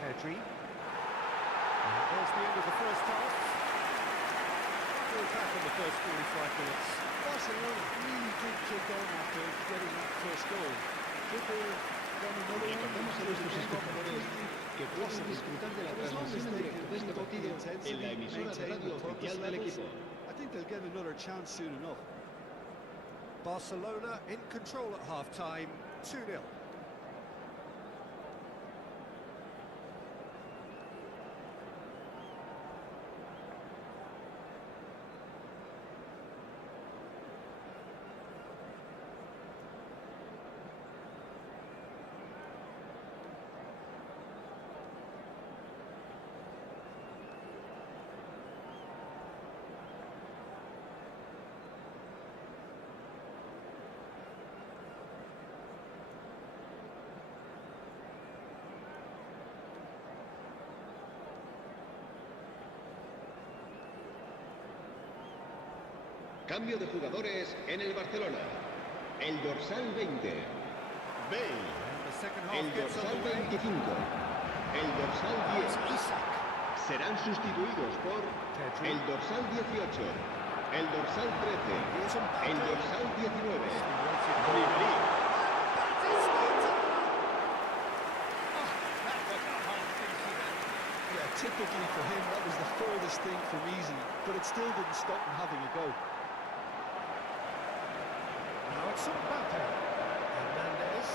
Pedri. And there's the end of the first half. We're back in the first 45 minutes. Barcelona really did kick on after getting that first goal. Could they have done another one? Recordamos a nuestros espectadores que pueden disfrutar de la But as long transmisión as en they directo de este keep up the partido intensity, en la emisora de maintain radio the oficial purpose del levels, equipo. I think they'll get another chance soon enough. Barcelona in control at half-time, 2-0. Cambio de jugadores en el Barcelona. El dorsal 20. Bale. And the second half El gets dorsal underway. 25. El dorsal 10. It's Isaac. Serán sustituidos por Pedri. el dorsal 18. El dorsal 13. Here's Mbappe. El dorsal 19. That Ribery. is Ronaldo. Oh, that was a half-decent effort. Yeah, typically for him, that was the furthest thing from easy, but it still didn't stop him having a go. Now it's Mbappe. Hernandez.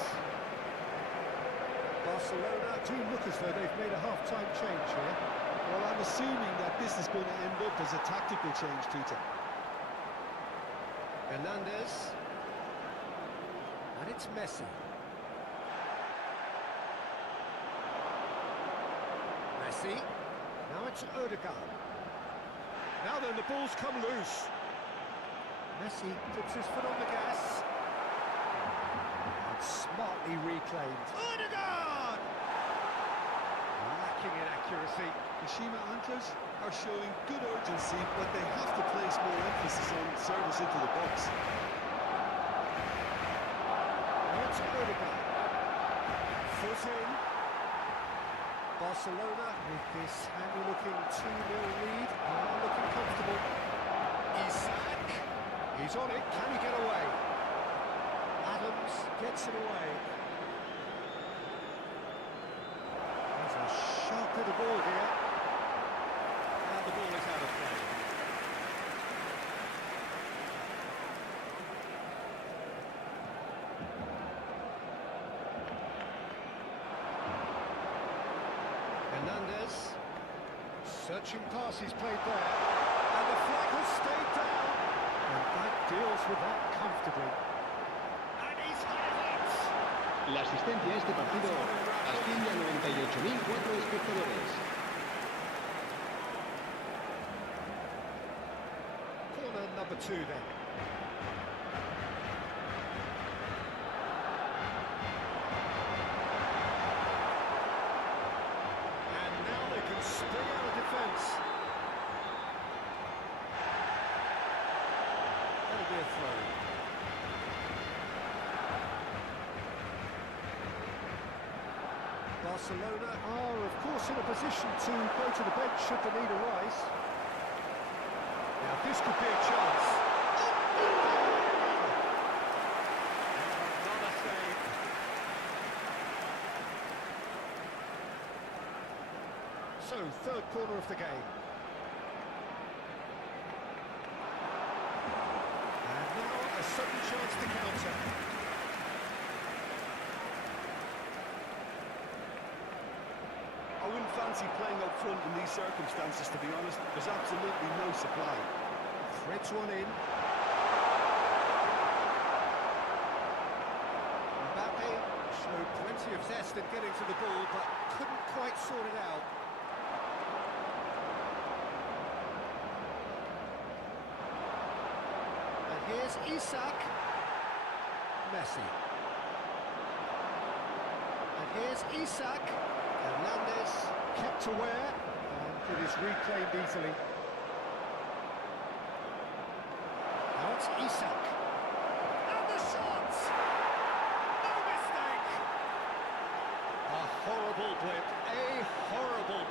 Barcelona do look as though they've made a half-time change here. Well, I'm assuming that this is going to end up as a tactical change, Peter. Hernandez. And it's Messi. Messi. Now it's Odegaard. Now then, the ball's come loose. Messi puts his foot on the gas. And smartly reclaimed. Odegaard! Lacking in accuracy. Kashima Antlers are showing good urgency, but they have to place more emphasis on service into the box. Now it's Odegaard. Foot in. Barcelona with this handy-looking 2-0 lead are looking comfortable. Isaac. He's on it. Can he get away? Adams gets it away. There's a sharp bit of ball here. And the ball is out of play. Hernandez. Searching pass is played there. And the flag has stayed down. And that deals with that comfortably. And he's had it! La asistencia a este partido asciende a 98.004 espectadores. Corner number 2 then. And now they can spring out of defence. That'll be a throw. Barcelona are, of course, in a position to go to the bench should the need arise. Now, this could be a chance. Another save. So, third corner of the game. And now a sudden chance to counter. I wouldn't fancy playing up front in these circumstances, to be honest. There's absolutely no supply. Threads one in. Mbappe showed plenty of zest in getting to the ball, but couldn't quite sort it out. And here's Isak. Messi. And here's Isak. Hernandez kept aware, and it is reclaimed easily. Now it's Isak. And the shot! No mistake! A horrible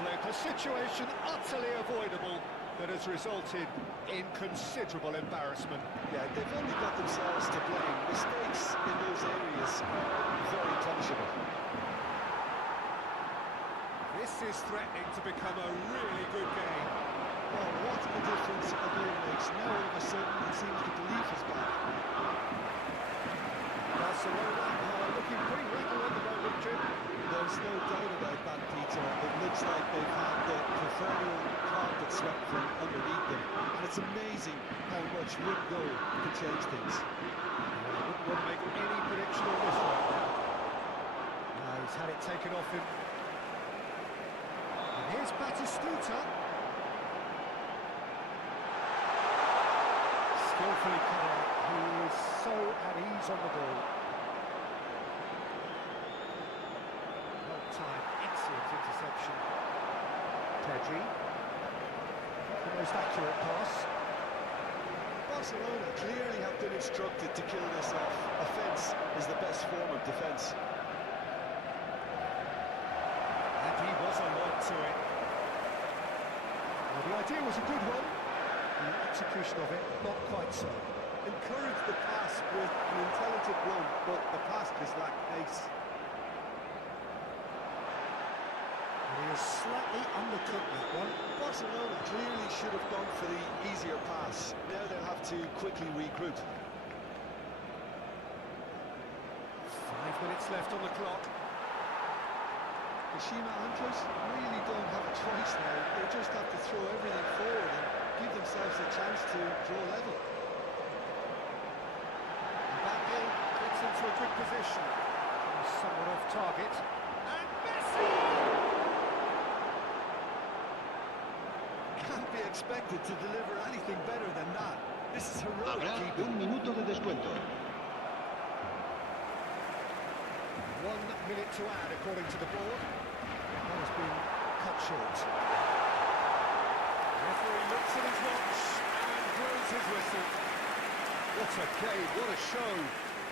blip, a situation utterly avoidable that has resulted in considerable embarrassment. Yeah, they've only got themselves to blame. Mistakes in those areas are very punishable. This is threatening to become a really good game. Oh, what a difference a goal makes. Now all of a sudden it seems the belief is back. Barcelona are looking pretty rattled at the moment, Jim. There's no doubt about that, Peter. It looks like they've had the proverbial carpet swept from underneath them. And it's amazing how much one goal can change things. I wouldn't want to make any prediction on this right now. He's had it taken off him. And here's Batistuta. Skillfully cut out. He is so at ease on the ball. Well-timed, excellent interception. Pedri. The most accurate pass. Barcelona clearly have been instructed to kill this off. Offence is the best form of defence. And he was alert to it. Well, the idea was a good one. The execution of it, not quite so. Encourage the pass with an intelligent run, but the pass just lacked pace. And he has slightly undercut that one. Barcelona clearly should have gone for the easier pass. Now they'll have to quickly regroup. 5 minutes left on the clock. The Shima Hunters really don't have a choice now. They just have to throw everything forward and give themselves a chance to draw level. Mbappe gets into a good position. He's somewhat off target. And Messi! Can't be expected to deliver anything better than that. This is heroic Habrá keeping. un minuto de descuento. 1 minute to add, according to the board. That has been cut short. The referee looks at his watch and blows his whistle. What a game, what a show.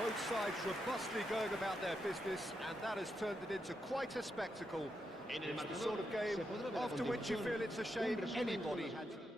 Both sides robustly going about their business, and that has turned it into quite a spectacle. En el It's the marcador sort of game se podrá ver a after which you continuación feel it's a un shame resumen anybody con los- had to...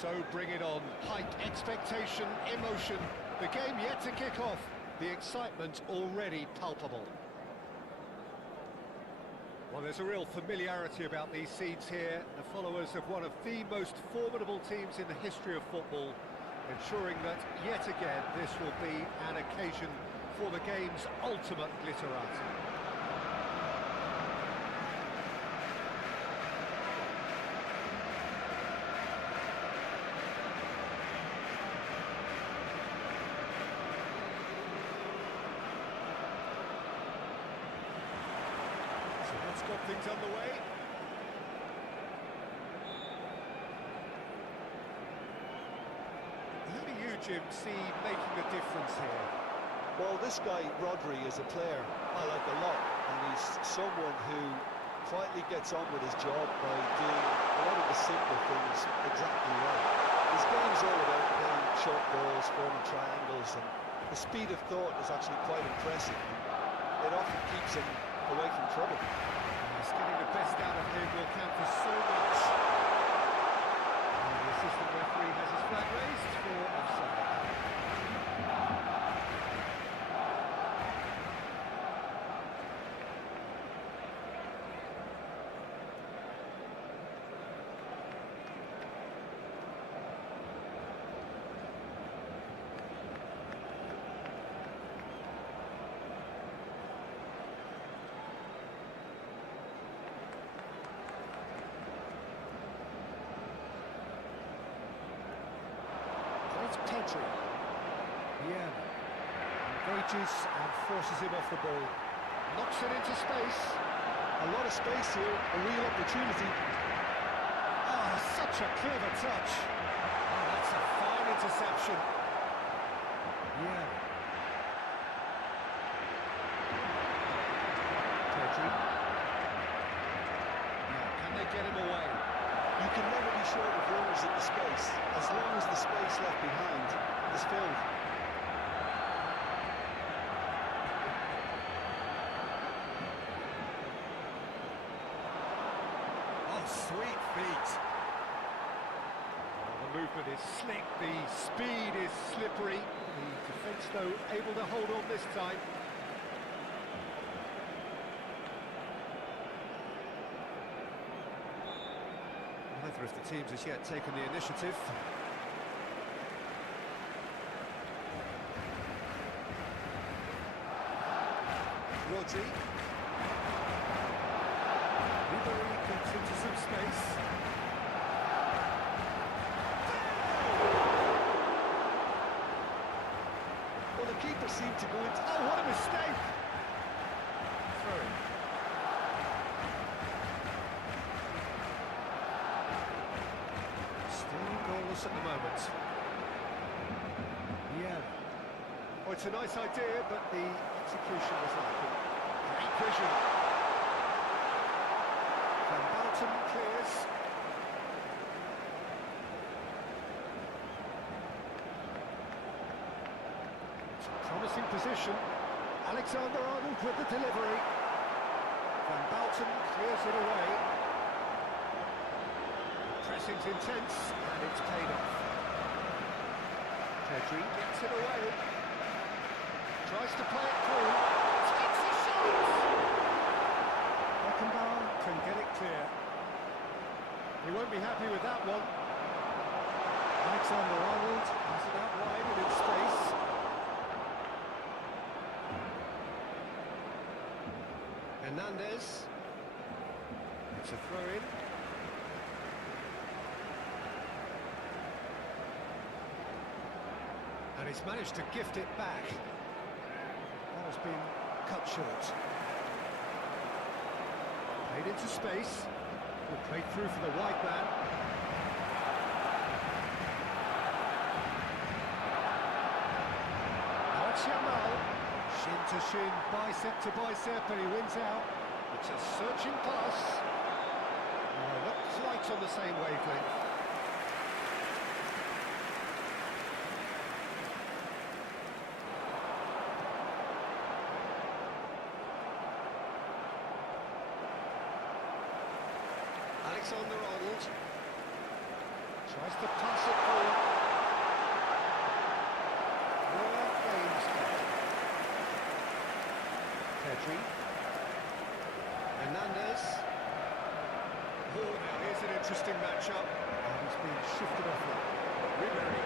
So bring it on. Hype, expectation, emotion. The game yet to kick off. The excitement already palpable. Well, there's a real familiarity about these scenes here. The followers of one of the most formidable teams in the history of football, ensuring that yet again this will be an occasion for the game's ultimate glitterati. Let's get things underway. Who do you, Jim, see making a difference here? Well, this guy, Rodri, is a player I like a lot, and he's someone who quietly gets on with his job by doing a lot of the simple things exactly right. His game's all about playing short balls, forming triangles, and the speed of thought is actually quite impressive. It often keeps him away from trouble. Yes, getting the best out of him will count for so much. And the assistant referee has his flag raised for offside. It's Pedri. Yeah. Engages and forces him off the ball. Knocks it into space. A lot of space here, a real opportunity. Ah, such a clever touch. Oh, that's a fine interception. Yeah. Pedri. Now, can they get him away? You can never be short of runners in the space, as long as the space left behind is filled. Oh, sweet feet. Oh, the movement is slick, the speed is slippery. The defence, though, able to hold on this time. Neither of the teams has yet taken the initiative. Rodri. Ribery gets into some space. Well, the keeper seemed to go into... Oh, what a mistake! Throw. Still goalless at the moment. Yeah. Oh, it's a nice idea, but the execution was lacking. Great vision. Van Bouten clears. It's a promising position. Alexander-Arnold with the delivery. Van Bouten clears it away. Pressing's intense, and it's paid off. Pedri gets it away. Tries to play it through. Takes a shot! Beckenbauer can get it clear. He won't be happy with that one. Alexander-Arnold has it out wide and in space. Hernandez. It's a throw-in. And he's managed to gift it back. That has been cut short. Played into space. Will play through for the wide man. Yamal. Shin to shin, bicep to bicep, and he wins out. It's a searching pass. Not quite on the same wavelength. Alexander-Arnold tries to pass it Pedri. Hernandez. Oh, now here's an interesting matchup. And he's being shifted off it. Ribery.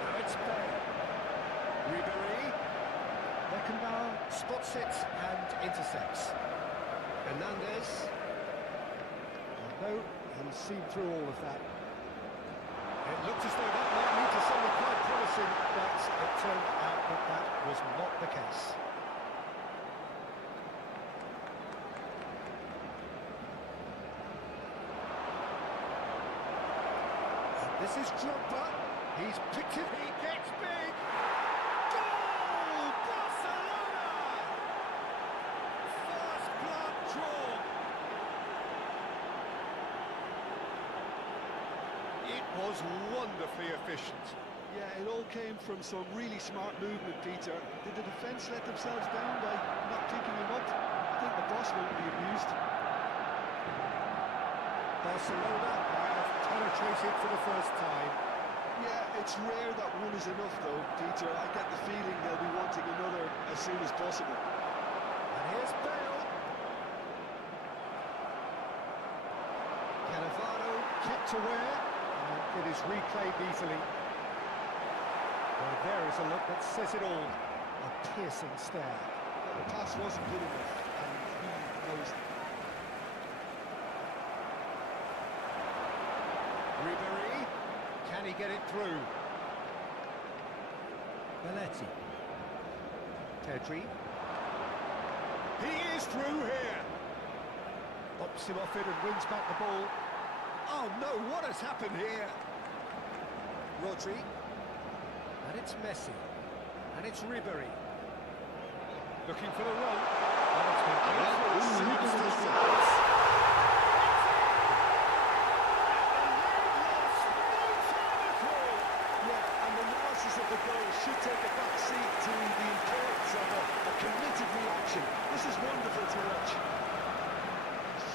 Now it's Bale. Ribery. Beckenbauer spots it and intercepts. Hernandez. No, he's seen through all of that. It looked as though that might lead to something quite promising, but it turned out that that was not the case. This is Drogba. He's picked it. He gets big. Goal! Barcelona! First blood drawn. It was wonderfully efficient. Yeah, it all came from some really smart movement, Peter. Did the defence let themselves down by not picking him up? I think the boss won't be amused. Barcelona have penetrated for the first time. Yeah, it's rare that one is enough, though, Peter. I get the feeling they'll be wanting another as soon as possible. And here's Bale. Cannavaro kept aware, and it is reclaimed easily. Well, there is a look that says it all. A piercing stare. The pass wasn't good enough, and he knows it. Ribery, can he get it through? Belletti. Pedri. He is through here. Bops him off it and wins back the ball. Oh no, what has happened here? Rodri. And it's Messi. And it's Ribery. Looking for the run. And it's been of the goal should take a back seat to the importance of a committed reaction. This is wonderful to watch.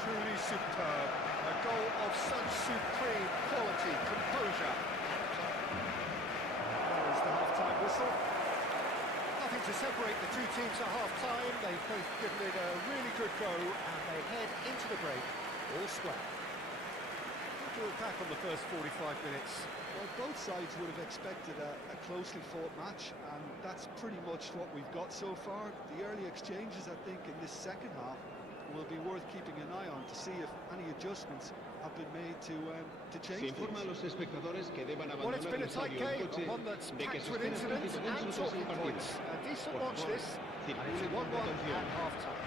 Truly superb. A goal of such supreme quality, composure. There is the half-time whistle. Nothing to separate the two teams at half-time. They've both given it a really good go, and they head into the break all square. What do we look back on the first 45 minutes? Well, both sides would have expected a closely fought match, and that's pretty much what we've got so far. The early exchanges, I think, in this second half will be worth keeping an eye on to see if any adjustments have been made to change things. Well, it's been a tight game, one that's packed with incidents and talking points. A decent watch this, and it's 1-1 at half-time.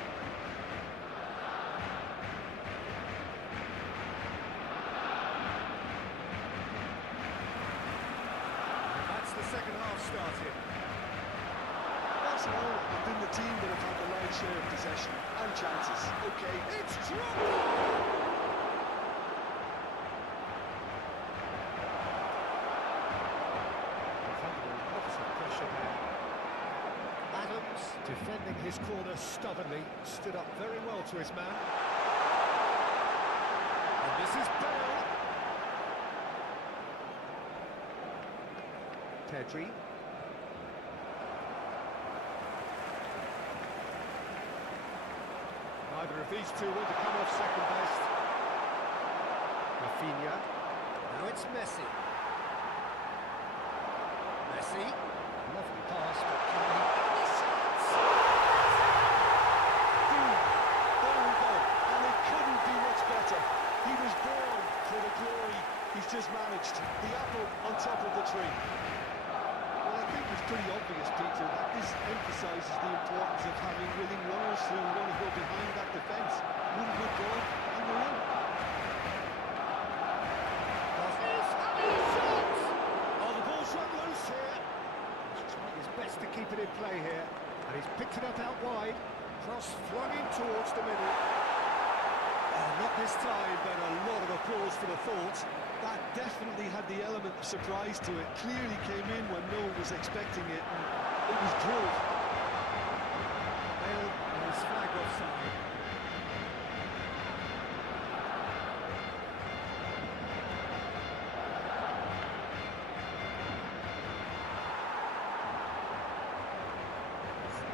Second half started. Barcelona have been the team that have had the lion's share of possession and chances. Okay, It's Drogba! Lots of pressure there. Adams, defending his corner stubbornly, stood up very well to his man. And this is Bale. Pedri. Neither of these two want to come off second best. Rafinha. Now it's Messi. Messi. Lovely pass, but can he... Any shots! boom! There we go. And it couldn't be much better. He was born for the glory he's just managed. The apple on top of the tree. I think it's pretty obvious, Peter, that this emphasises the importance of having willing runners who want to go behind that defence. One good goal, and they're in. Oh, the ball's run loose here. He's trying his best to keep it in play here, and he's picked it up out wide. Cross flung in towards the middle. Oh, not this time, but a lot of applause for the thought. That definitely had the element of surprise to it. Clearly came in when no one was expecting it, and it was drilled. Bale is flagged offside.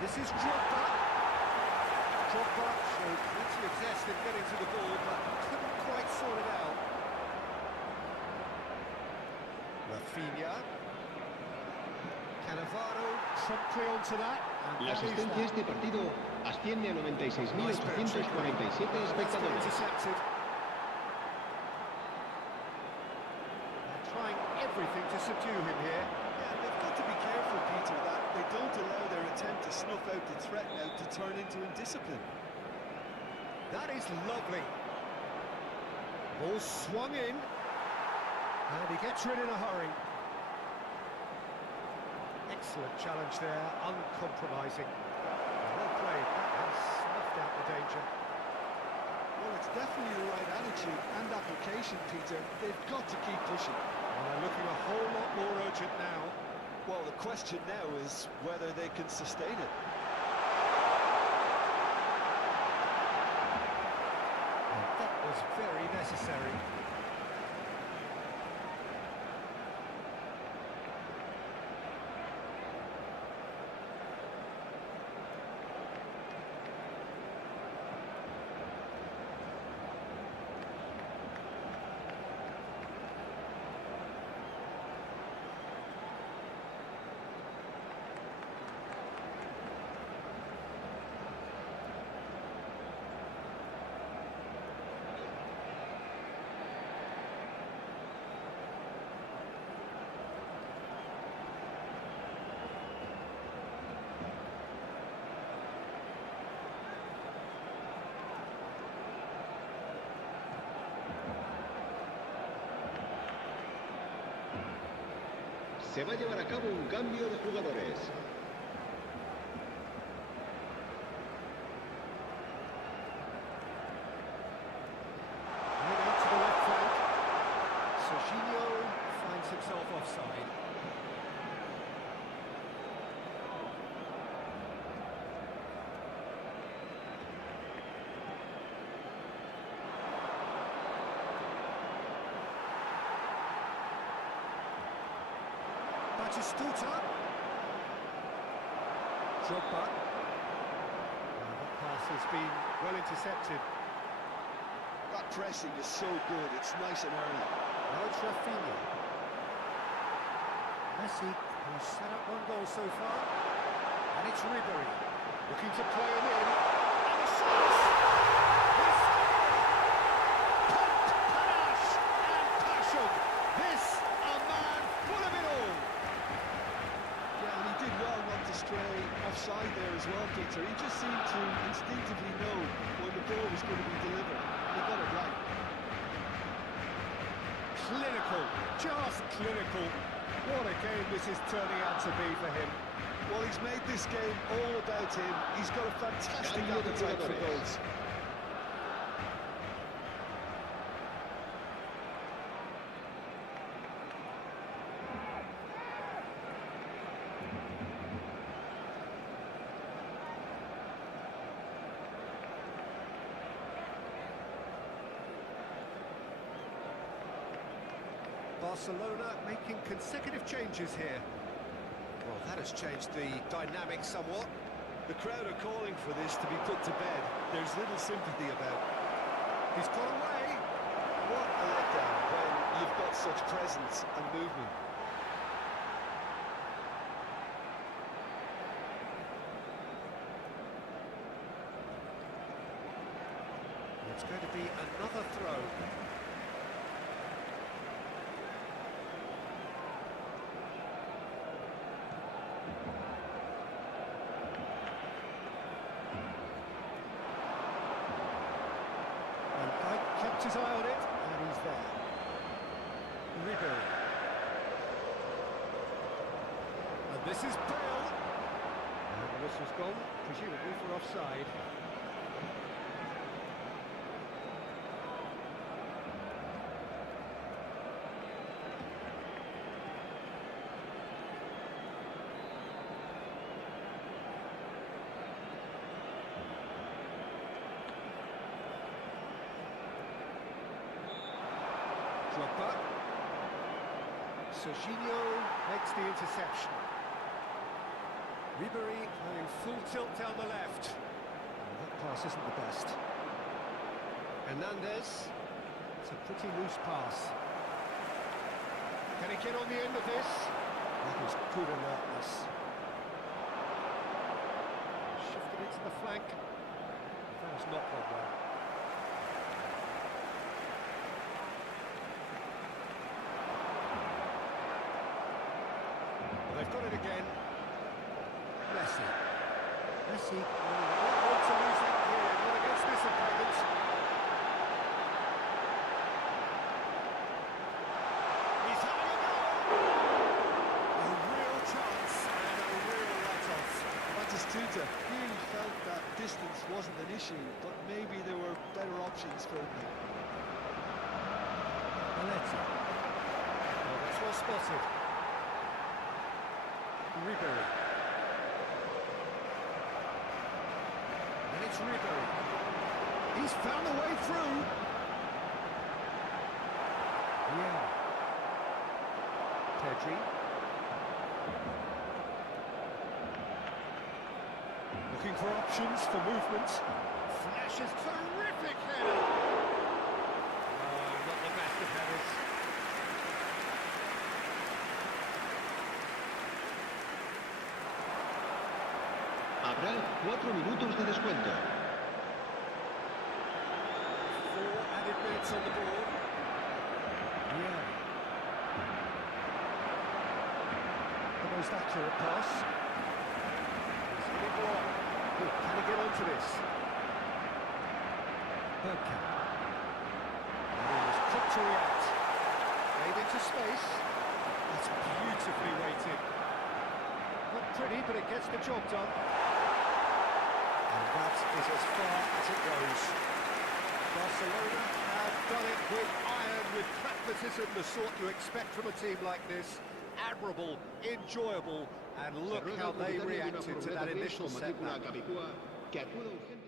This is Drogba. Drogba showed plenty of zest in getting to the ball, but couldn't quite sort it out. Rafinha. Cannavaro promptly onto that. And La that is asistencia a that. este partido asciende a Nice bit of trickery. 96.847 That's been espectadores. intercepted. They're trying everything to subdue him here. Yeah, and they've got to be careful, Peter, that they don't allow their attempt to snuff out the threat now to turn into indiscipline. That is lovely. Ball swung in. And he gets rid in a hurry. Excellent challenge there, uncompromising. Well played, that has snuffed out the danger. Well, it's definitely the right attitude and application, Peter. They've got to keep pushing. And they're looking a whole lot more urgent now. Well, the question now is whether they can sustain it. And that was very necessary. Se va a llevar a cabo un cambio de jugadores. Moving to the left flank. Serginho finds himself offside. Batistuta. Drogba. That pass has been well intercepted. That pressing is so good, it's nice and early. Now it's Rafinha. Messi, who's set up one goal so far. And it's Ribery, looking to play him in. And a shot! This pumped panache and passion. This, a man full of it all. Yeah, and he did well not to stray offside there as well, Peter. He just seemed to instinctively know when the ball was going to be delivered. He got it right. Clinical, just clinical. What a game this is turning out to be for him. Well, he's made this game all about him. He's got a fantastic Cambio de appetite for jugadores. goals. Barcelona making consecutive changes here. Well, that has changed the dynamic somewhat. The crowd are calling for this to be put to bed. There's little sympathy about. He's got away. What a letdown when you've got such presence and movement. It's going to be another throw. And Dyke kept his eye on it, and he's there. Ribery. And this is Bale. And the whistle's gone, presumably for offside. Drogba. Serginho makes the interception. Ribery playing full tilt down the left. And that pass isn't the best. Hernandez. It's a pretty loose pass. Can he get on the end of this? That was good alertness. Shifted it to the flank. That has not gone well. Well, they've got it again. Messi. Messi. Not want to lose that here. Not against this opponent. He's having a go. A real chance and a real let-off. Batistuta really felt that distance wasn't an issue, but maybe there were better options for him. Maletti. Oh, that's well spotted. Ribery. And it's Ribery. He's found a way through. Yeah. Pedri. Looking for options for movement. Flashes, terrific header. Oh, not the best of headers. Habrá 4 minutos de descuento. 4 added minutes on the board. Yeah. The most accurate pass. He's hit it wrong. Good. Can he get onto this? Bergkamp. And he was quick to react. Made into space. That's beautifully weighted. Not pretty, but it gets the job done. And that is as far as it goes. Barcelona have done it with iron, with pragmatism, the sort you expect from a team like this. Admirable, enjoyable, and look how they reacted to that initial setback. Que acuda urgente.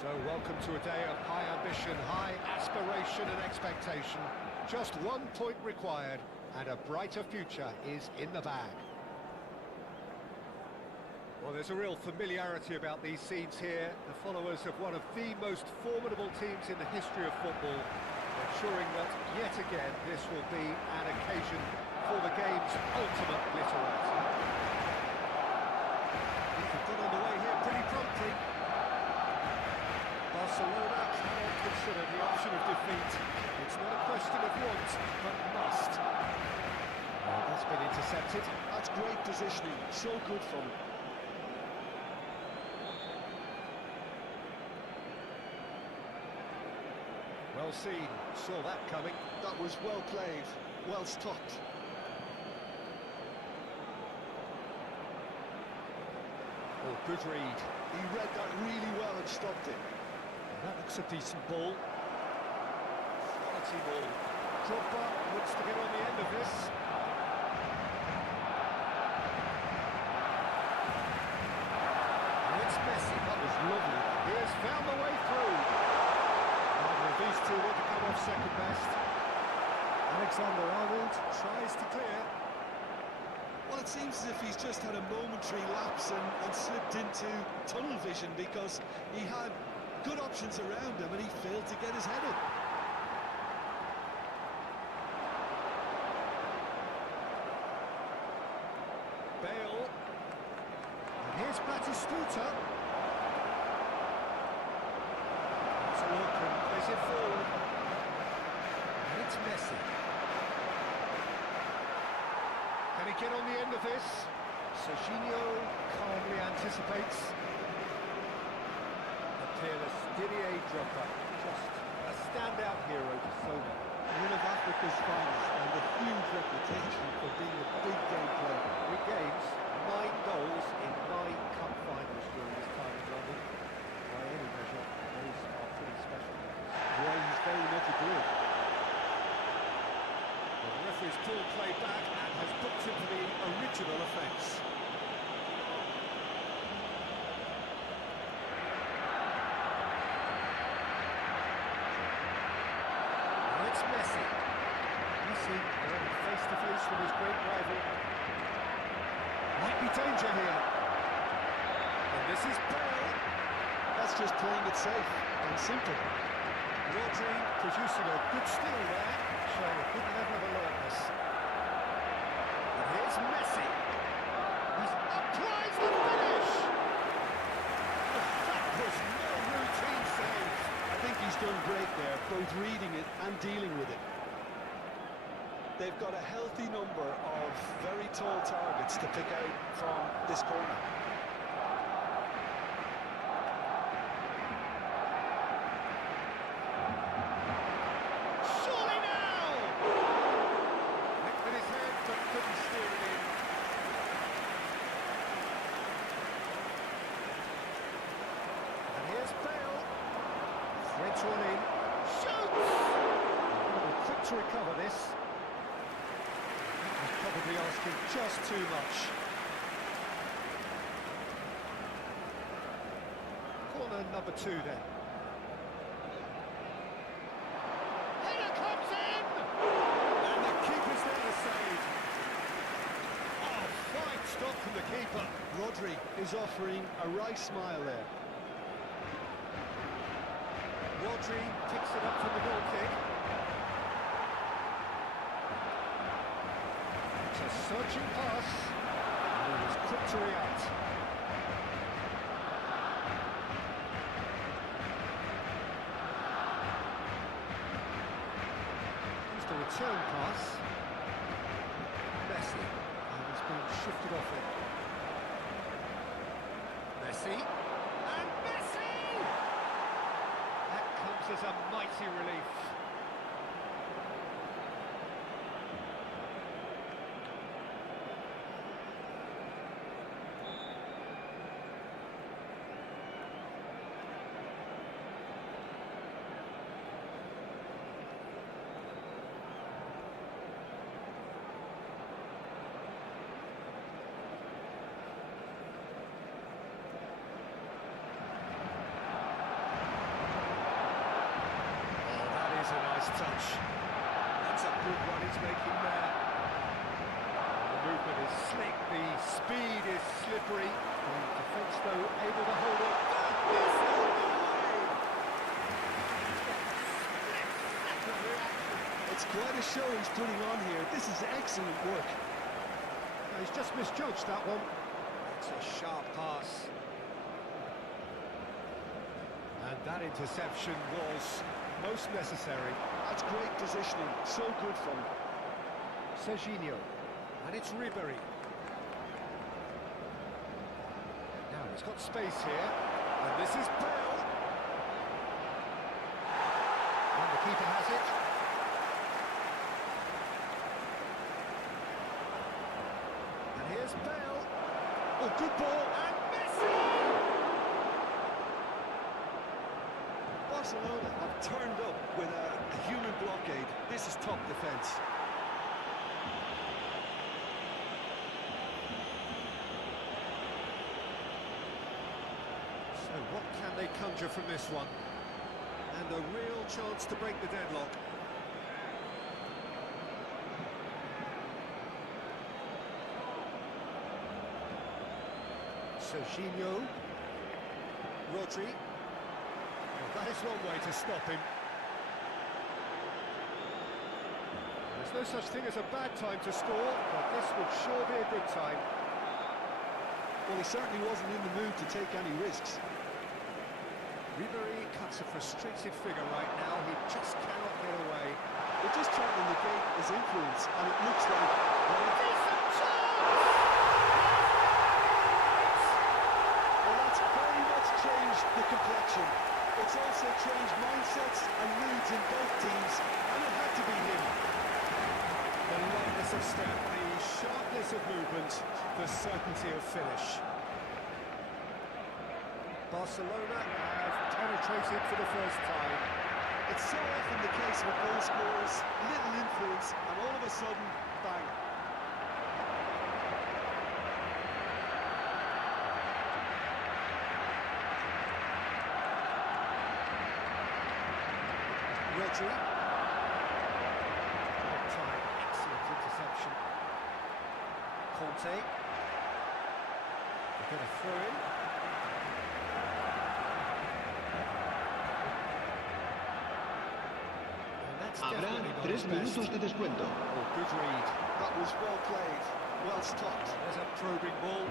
So welcome to a day of high ambition, high aspiration and expectation. Just 1 point required and a brighter future is in the bag. Well, there's a real familiarity about these scenes here. The followers of one of the most formidable teams in the history of football, ensuring that yet again this will be an occasion for the game's ultimate glitterati. They've got on the way here pretty promptly. Barcelona cannot consider the option of defeat. It's not a question of want, but must. Oh, that's been intercepted. That's great positioning, so good from him. Well seen, saw that coming. That was well played, well stopped. Oh, good read. He read that really well and stopped it. That looks a decent ball. Quality ball. Drogba looks to get on the end of this. And it's Messi. That was lovely. He has found the way through. Neither of these two want to come off second best. Alexander-Arnold tries to clear. Well, it seems as if he's just had a momentary lapse and slipped into tunnel vision, because he had good options around him and he failed to get his head in. Bale. And here's Batistuta. It's a look and plays it forward. And it's Messi. Can he get on the end of this? Serginho calmly anticipates. The peerless Didier Drogba, just a standout hero to so many. One of Africa's finest and a huge reputation for being a big game player. 3 games, 9 goals in 9 cup finals during his time in London. By any measure, those are pretty special. Well, he's very much a good. The referee's pulled play back and has booked him for the original offence. And it's Messi. Messi going face to face with his great rival. Might be danger here. And this is Bale. That's just playing it safe and simple. Rodri producing a good steal there, showing a good level of alertness. And here's Messi. He's applies the finish! Oh, that was no routine save. I think he's done great there, both reading it and dealing with it. They've got a healthy number of very tall targets to pick out from this corner. Surely now! Nicked with his head, but couldn't steer it in. And here's Bale. Threads one in. Shoots! Quick to recover this. He's probably asking just too much. Corner number 2 then. Header comes in! And the keeper's there to save. Oh, fine stop from the keeper. Rodri is offering a right smile there. Rodri picks it up from the goal kick. It's a searching pass. And he was quick to react. Here's the return pass. Messi. And he's been shifted off it. Messi. And Messi! That comes as a mighty relief. touch. That's a good one he's making there. The movement is slick, the speed is slippery. The defence, though, able to hold up. It's quite a show he's putting on here. This is excellent work. He's just misjudged that one. It's a sharp pass. And that interception was most necessary. That's great positioning. So good from him. Serginho. And it's Ribery. Now he's got space here. And this is Bale. And the keeper has it. And here's Bale. Oh, good ball. And Messi! Barcelona have turned up with a human blockade. This is top defence. So what can they conjure from this one? And a real chance to break the deadlock. Serginho. Rodri. Well, that is one way to stop him. There's no such thing as a bad time to score, but this would sure be a good time. Well, he certainly wasn't in the mood to take any risks. Ribery cuts a frustrated figure right now. He just cannot get away. They're just trying to negate his influence, and it looks like... Decent chance! Well, that's very much changed the complexion. It's also changed mindsets and moods in both teams, and it had to be him. The lightness of step, the sharpness of movement, the certainty of finish. Barcelona have penetrated for the first time. It's so often the case with goal scorers, little influence, and all of a sudden, bang. Rodri. Well timed, excellent interception. Conte. They're going to throw in. Habrá 3 minutos de descuento. Oh, good read. That was well played, well stopped. There's a probing ball.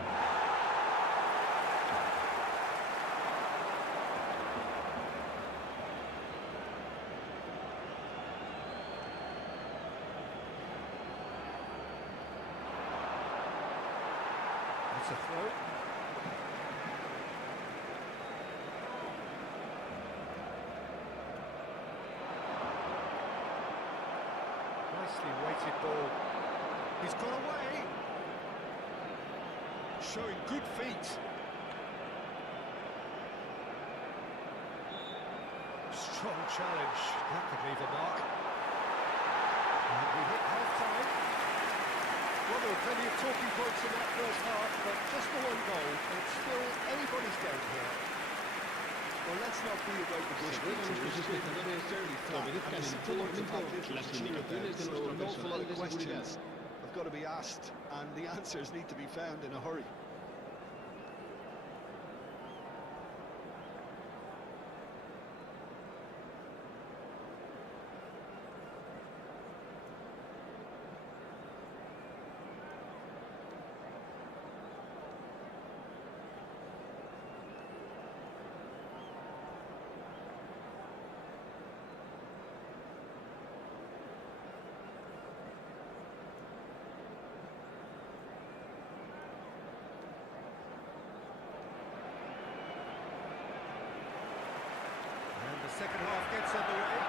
That's a throw. Nicely weighted ball. He's got away. Showing good feet. Strong challenge. That could leave a mark. And we hit half-time. Well, there were plenty of talking points in that first half, but just the one goal, and it's still anybody's game here. Well, let's not be about the bush. Los espectadores obedezcan en todo momento las indicaciones de nuestro personal de seguridad. Have got to be asked, and the answers need to be found in a hurry. Second half gets underway.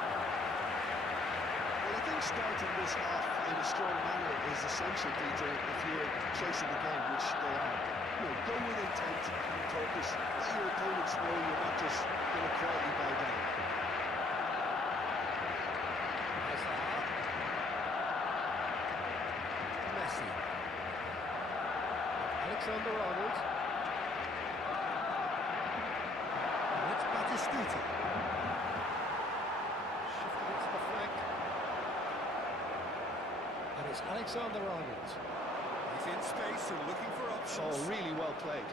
Well, I think starting this half in a strong manner is essential, Peter, if you're chasing the game, which they are. You know, go with intent and focus. Let your opponents know you're not just going to quietly bow down. Messi. Alexander-Arnold. And that's Batistuta. Shifted into the flank. It's Alexander-Arnold. He's in space and looking for options. Oh, really well played.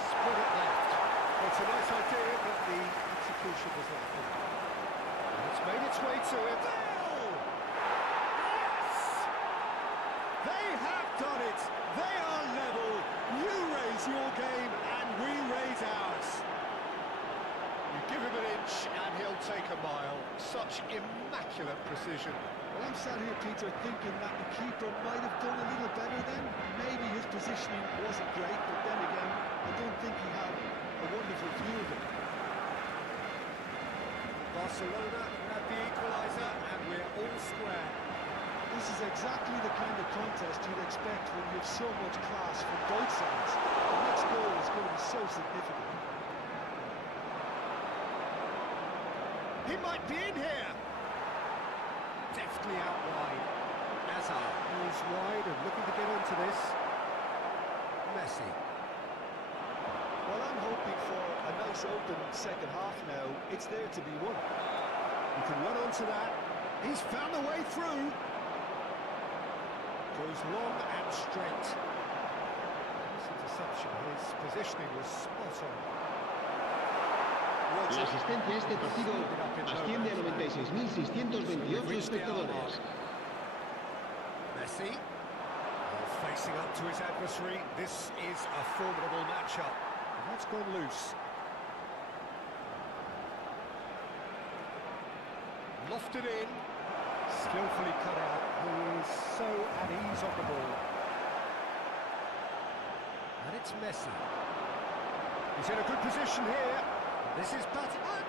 Split it left. Well, it's a nice idea, but the execution was lacking. It's made its way to him. Bale! Yes! They have done it! They are level! You raise your game and we raise ours. You give him an inch and he'll take a mile. Such immaculate precision. Well, I'm sat here, Peter, thinking that the keeper might have done a little better then. Maybe his positioning wasn't great, but then again, I don't think he had a wonderful view of it. Barcelona had the equaliser and we're all square. This is exactly the kind of contest you'd expect when you have so much class from both sides. The next goal is going to be so significant. He might be in here. Deftly out wide. Hazard moves wide and looking to get onto this. Messi. Well, I'm hoping for a nice open second half now. It's there to be won. He can run onto that. He's found the way through. Goes long and straight. This interception, his positioning was spot on. La asistencia a este partido asciende a 96.628 espectadores. Messi, facing up to his adversary. This is a formidable matchup. And that's gone loose. Lofted in, skillfully cut out. He is so at ease on the ball. And it's Messi. He's in a good position here. This is Batista!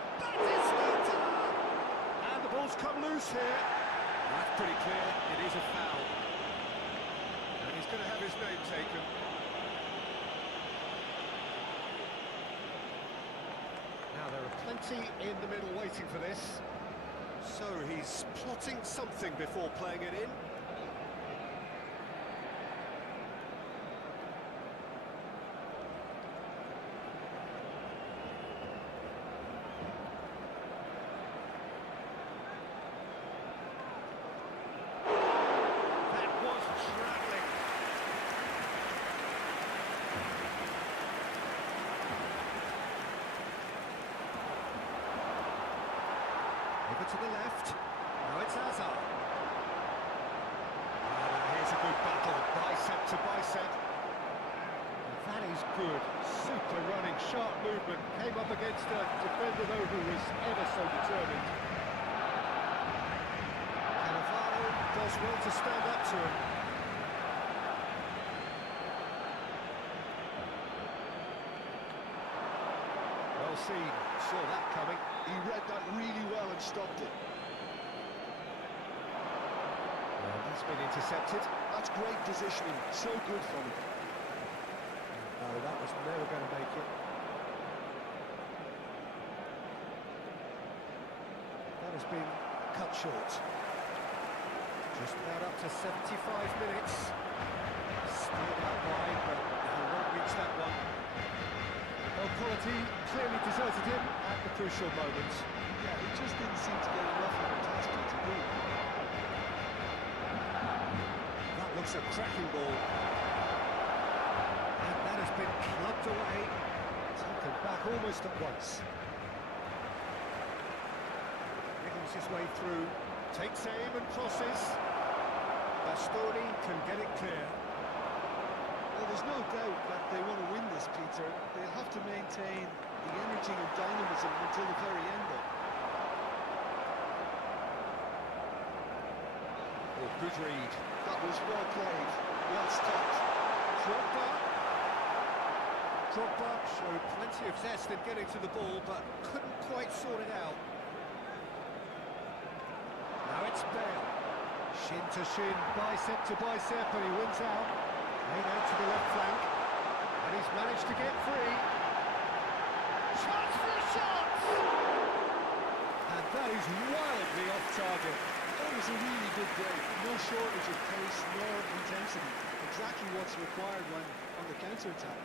And the ball's come loose here. That's pretty clear, it is a foul. And he's going to have his name taken. Now there are plenty in the middle waiting for this. So he's plotting something before playing it in. Over to the left. Now it's Hazard. Here's a good battle, bicep to bicep. And that is good. Super running, sharp movement. Came up against a defender though who was ever so determined. Cannavaro does well to stand up to him. Well seen, saw that coming. He read that really well and stopped it. And he's been intercepted. That's great positioning, so good from him. No, that was never going to make it. That has been cut short. Just about up to 75 minutes. Steered out wide, but he won't reach that one. Well, quality clearly deserted him at the crucial moment. Yeah, he just didn't seem to get enough of the task to do. That looks a cracking ball. And that has been clubbed away. Taken back almost at once. Wriggles his way through. Takes aim and crosses. Bastoni can get it clear. Well, there's no doubt that they want to win this, Peter. They'll have to maintain the energy and dynamism until the very end, though. Oh, good read. That was well played, well stopped. Drogba showed plenty of zest in getting to the ball, but couldn't quite sort it out. Now it's Bale. Shin to shin, bicep to bicep, and he wins out. Played out to the left flank, and he's managed to get free. Chance for a shot! And that is wildly off target. That was a really good break. No shortage of pace nor intensity. Exactly what's required when on the counter-attack.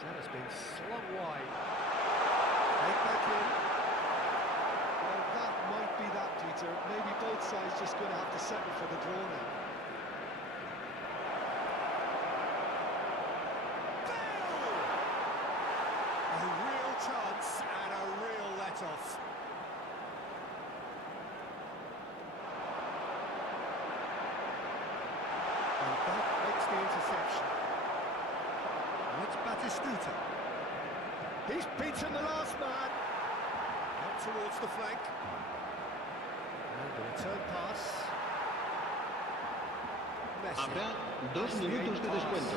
That has been slung wide. Take back in. Well, that might be that, Peter. Maybe both sides just going to have to settle for the draw now. A real chance and a real let-off. And that makes the interception. And it's Batistuta. He's beaten the last man. Out towards the flank. And the return pass. Messi. Habrá 2 minutos de descuento.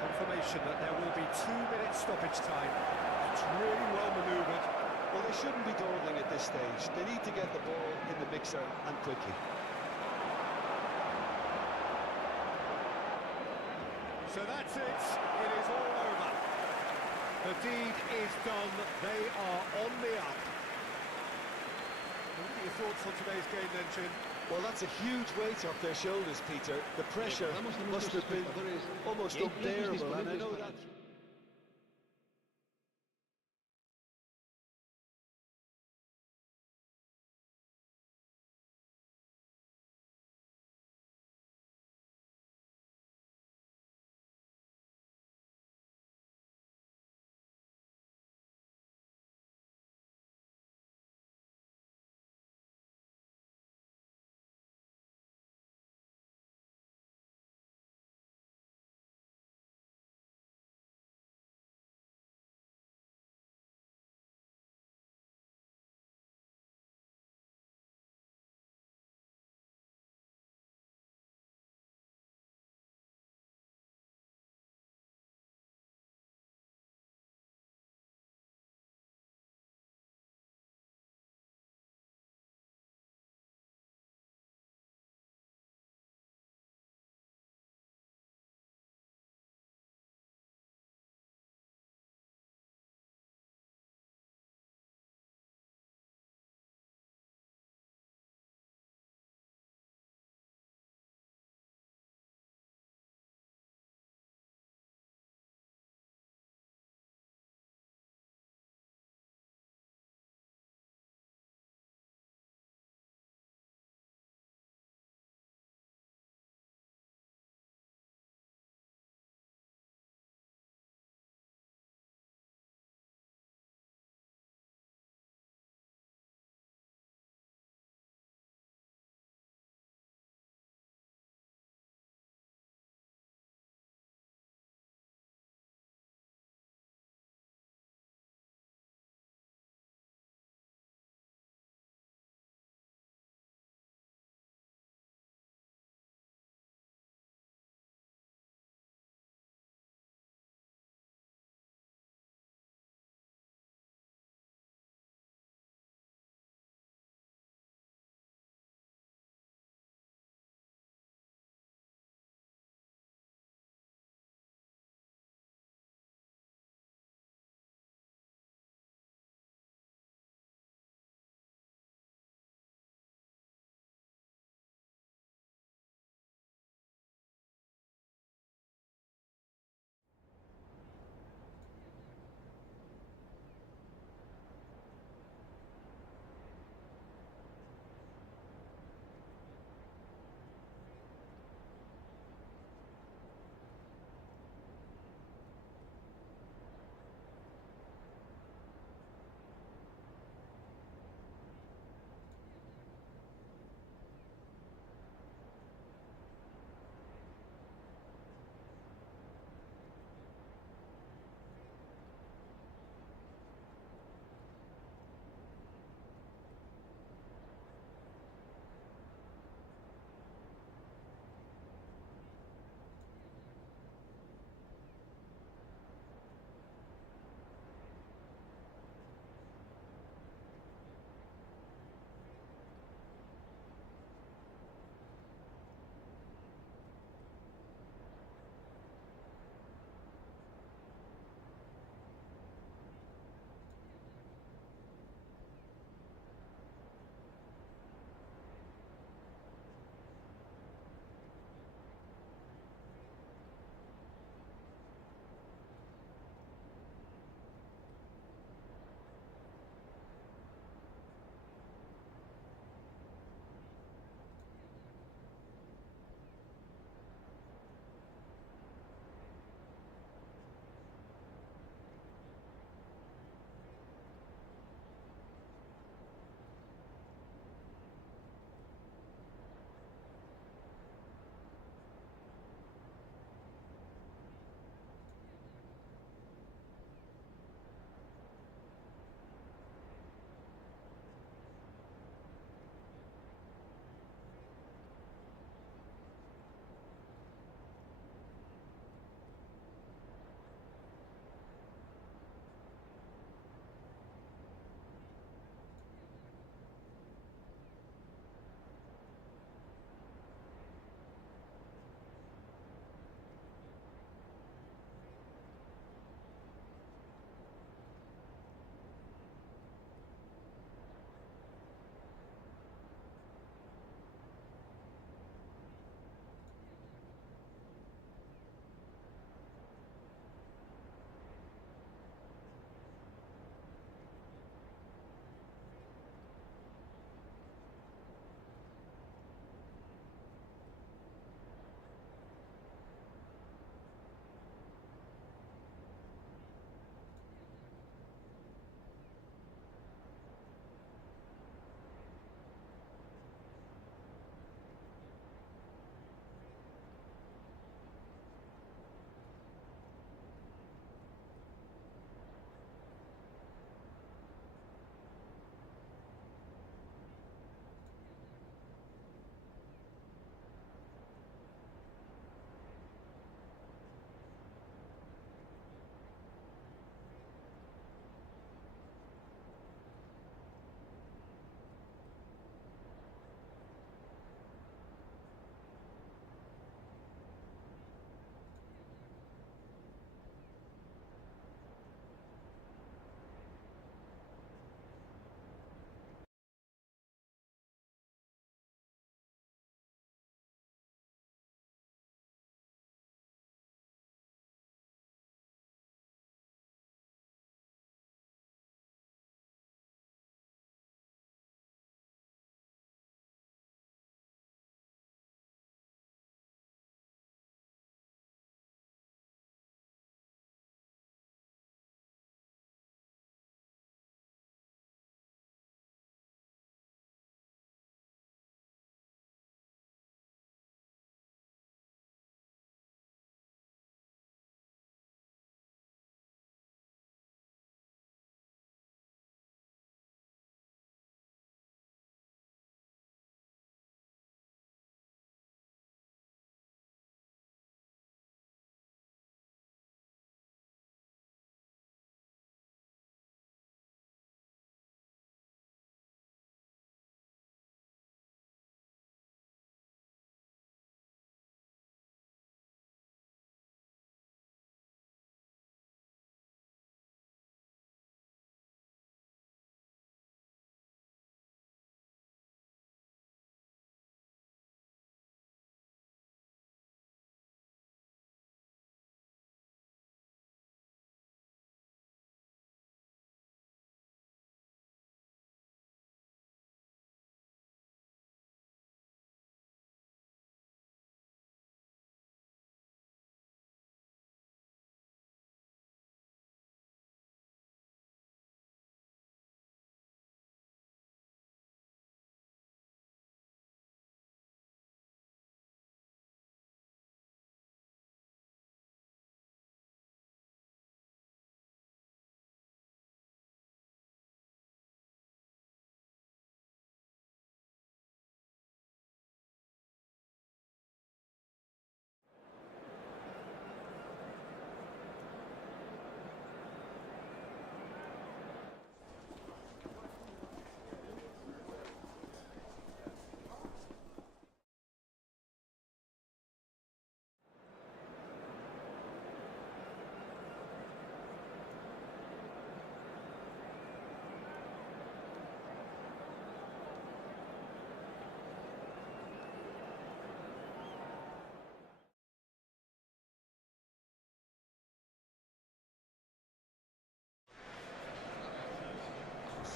Confirmation that there will be 2 minutes stoppage time. It's really well manoeuvred. Well, they shouldn't be dawdling at this stage. They need to get the ball in the mixer and quickly. So that's it. It is all over. The deed is done. They are on the up. What are your thoughts on today's game then, Jim? Well, that's a huge weight off their shoulders, Peter. The pressure Recordamos a must nuestros have been espectadores almost que hay plazos unbearable, and I disponibles know para that.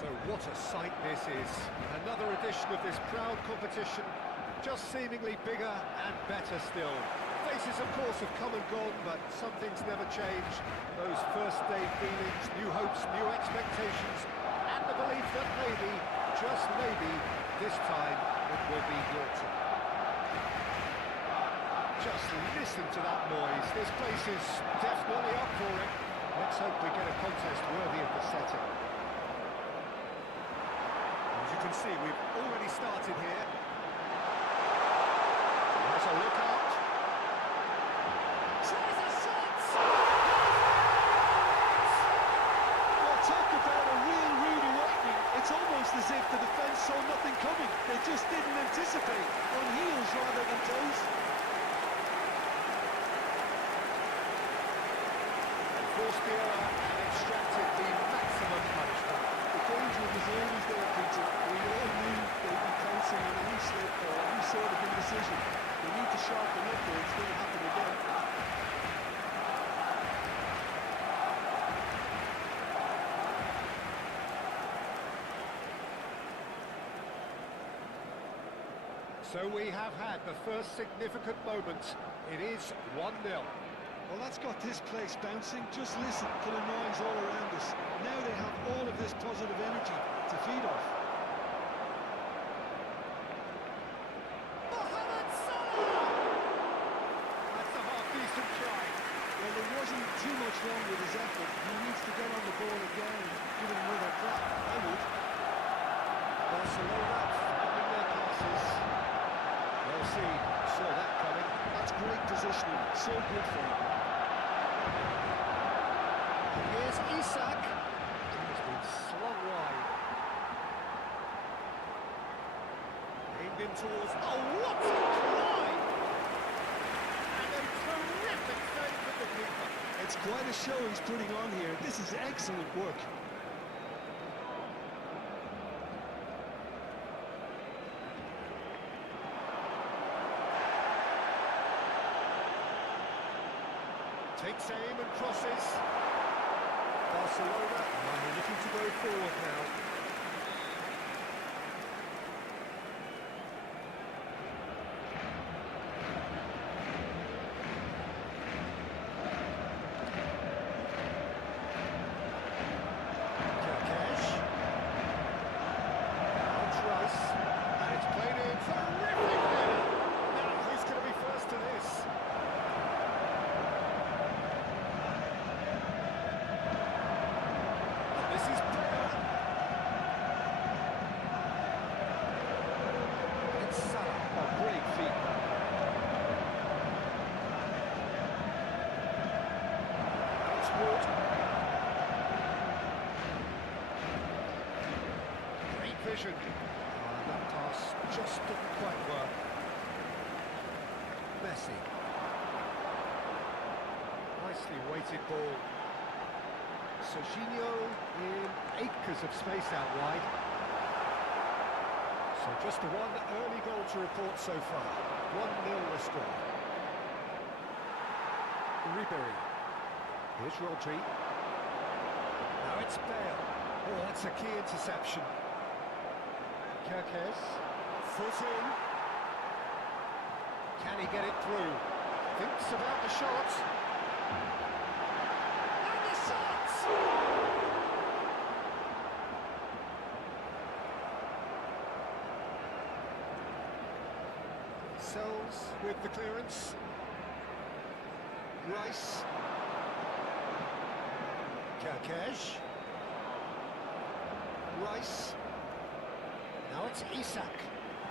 So what a sight this is. Another edition of this proud competition, just seemingly bigger and better still. Faces, of course, have come and gone, but some things never change. Those first-day feelings, new hopes, new expectations, and the belief that maybe, just maybe, this time it will be your turn. Just listen to that noise. This place is definitely up for it. Let's hope we get a contest worthy of the setting. As you can see, we've already started here. There's a look out. Tries a shot! Well, talk about a real rude awakening. It's almost as if the defence saw nothing coming. They just didn't anticipate. On heels rather than toes. Forced the error and extracted the maximum punishment. The danger was always there, Peter. We all knew they'd be pouncing on any slip or any sort of indecision. They need to sharpen up or it's going to happen again. So we have had the first significant moment. It is 1-0. Well, that's got this place bouncing. Just listen to the noise all around us. Now they have all of this positive energy to feed off. Mohamed Salah! That's a half-decent try. Well, there wasn't too much wrong with his effort. He needs to get on the ball again and give it another crack. I would. Barcelona finding their passes. Messi saw that coming. That's great positioning. So good for him. Here's Isak. He's been slung wide. Aimed in towards... Oh, what a try! And a terrific save from the keeper. It's quite a show he's putting on here. This is excellent work. Takes aim and crosses. Barcelona are looking to go forward now. And it's played in. Terrific header. Now, who's going to be first to this? This is Bale. It's Salah. A great feat. It's Wood. Great vision. That pass just didn't quite work. Messi. Nicely weighted ball. Serginho in acres of space out wide. So just one early goal to report so far. 1-0 the score. Ribery. Here's Rodri. Now it's Bale. Oh, that's a key interception. Kerkez. Foot in. Can he get it through? Thinks about the shot. And the shot! Sells with the clearance. Rice. Kerkez. Rice. Now it's Isak.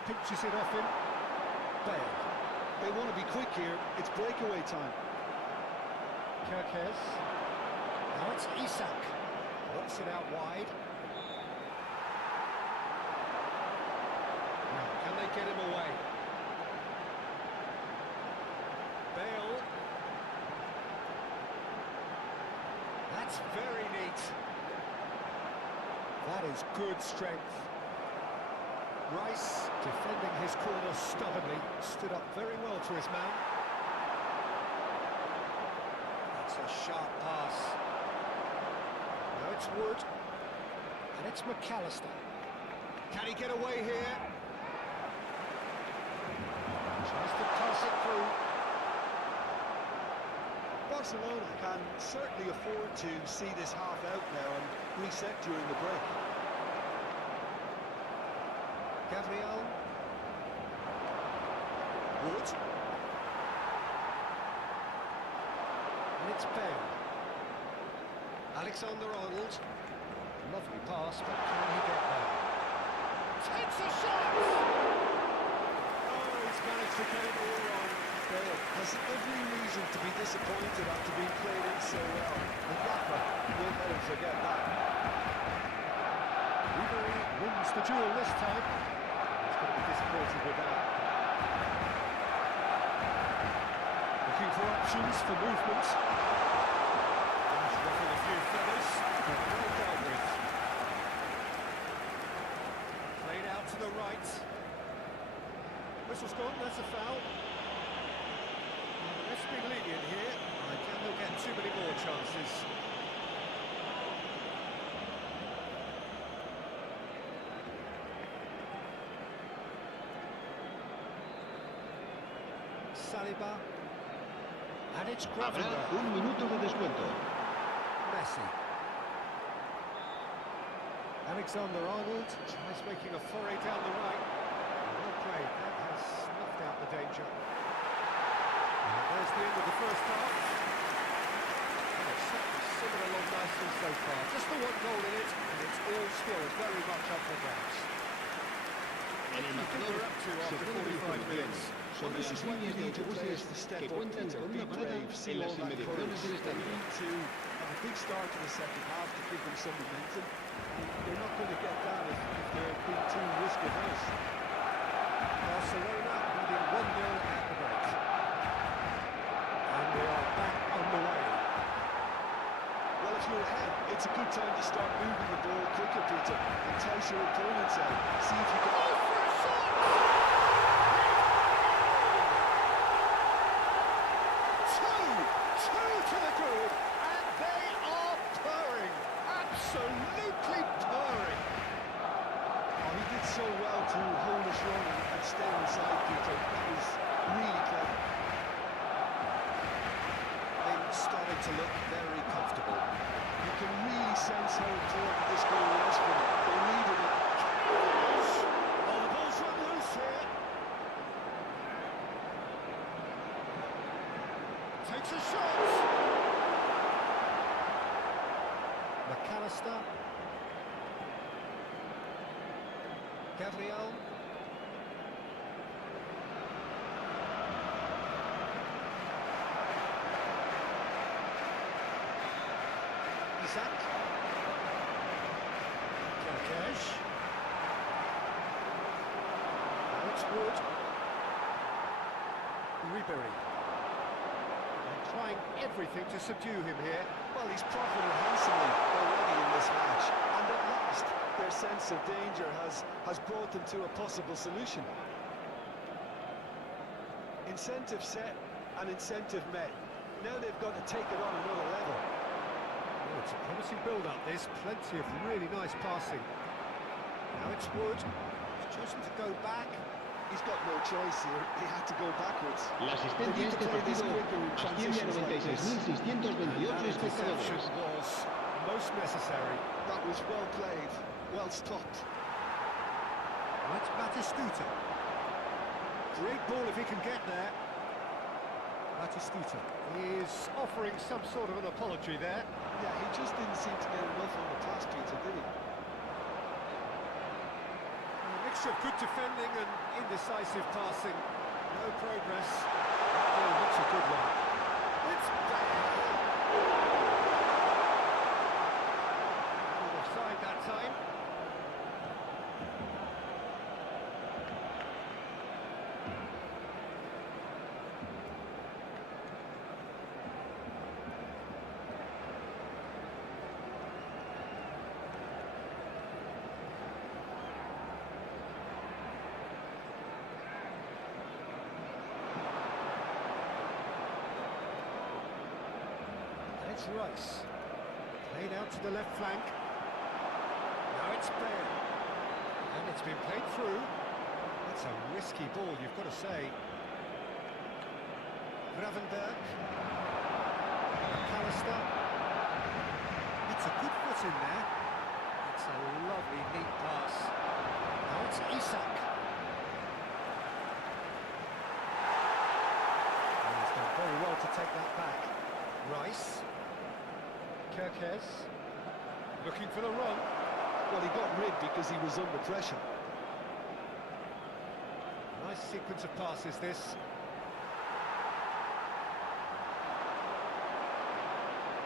Pinches it off him. Bale. They want to be quick here. It's breakaway time. Kerkez. Now it's Isak. Walks it out wide. Now, can they get him away? Bale. That's very neat. That is good strength. Rice, defending his corner stubbornly, stood up very well to his man. That's a sharp pass. Now it's Wood. And it's McAllister. Can he get away here? Tries to toss it through. Barcelona can certainly afford to see this half out now and reset during the break. Gabriel. Wood. And it's Bale. Alexander-Arnold. Lovely pass, but can he get there? Takes a shot! Oh, he's managed to get it all wrong. Bale has every reason to be disappointed after being played in so well. The gaffer won't let him forget that. Ribery wins the duel this time. He's going to be disappointed with that. Looking for options for movement. He's ruffled a few feathers, but well dealt with. Played out to the right. Whistle's gone, that's a foul. Let's be lenient here. I can look at too many more chances. Saliba. And it's Habrá Gravenberch. un minuto de descuento. Messi. Alexander-Arnold tries making a foray down the right. Well played, that has snuffed out the danger. And there's the end of the first half. And it's simmered along nicely so far. Just the one goal in it, and it's all still very much up for grabs. En el marcador se puede ver información sobre las líneas de autobuses que cuentan con una parada en las inmediaciones del estadio. To have a big start to the second half to give them some momentum, and they're not going to get that if they're being too risk averse. Barcelona leading 1-0 at the break. And we are back on the way. Well, if you're ahead, it's a good time to start moving the ball quicker, Peter, and entice your opponents out. See if you can. Oh, for a shot! Two to the good, and they are purring. Absolutely purring. Oh, he did so well to hold his run and stay inside, Peter. That was really clever. Things starting to look very comfortable. You can really sense how important this goal was for them. They needed it. Oh, the ball's run loose here. Takes a shot. McAllister. Gabriel. Isaac. Kerkesh. Now it's Wood. Ribery. They're trying everything to subdue him here. Well, he's profited handsomely already in this match, and at last their sense of danger has brought them to a possible solution. Incentive set and incentive met. Now they've got to take it on another level. Oh, it's a promising build-up, this. Plenty of really nice passing. Now it's Wood. He's chosen to go back. He's got no choice here. He had to go backwards. La asistencia a este partido asciende a 96.628 espectadores. Interception was most necessary. That was well played, well stopped. That's Batistuta. Great ball if he can get there. Batistuta is offering some sort of an apology there. Yeah, he just didn't seem to get enough on the pass, Peter, did he? A mixture of good defending and indecisive passing. No progress. Oh, that's a good one. It's Bale. Offside that time. It's Rice. Played out to the left flank. Now Now it's Bale. And it's been played through. That's a risky ball, you've got to say. Gravenberg. McAllister. It's a good foot in there. It's a lovely, neat pass. Now it's Isak. And he's done very well to take that back. Rice. Kerkez. Looking for the run. Well, he got rid because he was under pressure. Nice sequence of passes, this.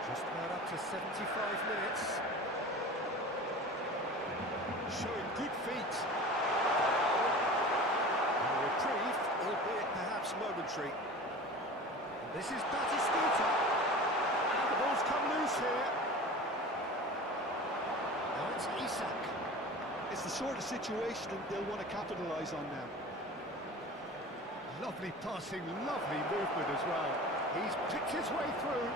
Just about up to 75 minutes. Showing good feet. And a reprieve, albeit perhaps momentary. And this is Batistuta. And the ball's come loose here. Now it's Isak. It's the sort of situation they'll want to capitalise on now. Lovely passing, lovely movement as well. He's picked his way through.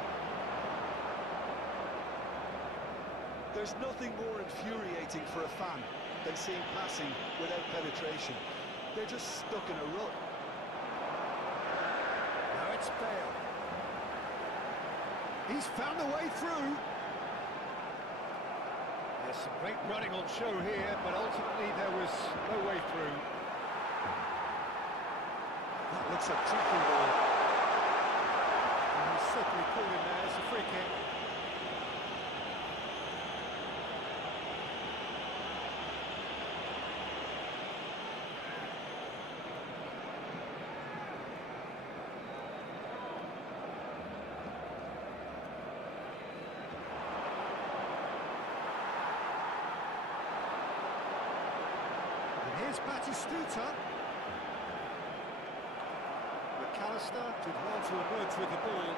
There's nothing more infuriating for a fan than seeing passing without penetration. They're just stuck in a rut. Now it's Bale. He's found a way through. There's some great running on show here, but ultimately there was no way through. That looks a tracking ball. And he's certainly called in there as a free kick. Here's Batistuta. McAllister did well to emerge with the ball.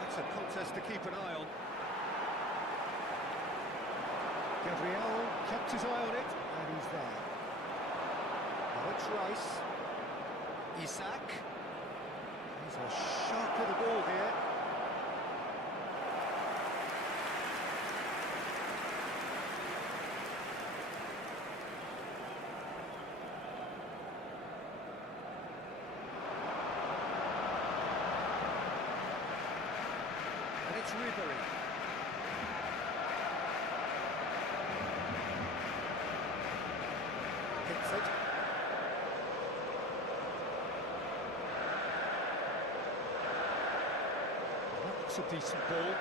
That's a contest to keep an eye on. Gabriel kept his eye on it, and he's there. Now it's Rice. Isak. He's a sharp little ball here. It's Ribery. Pickford. That's a decent ball.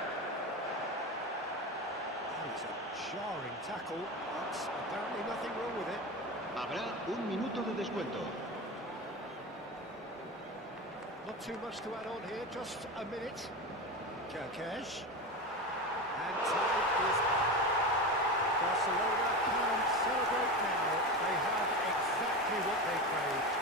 That is a jarring tackle, but apparently nothing wrong with it. Habrá un minuto de descuento. Not too much to add on here, just a minute. Kerkez. And time is up. Barcelona can celebrate now. They have exactly what they craved.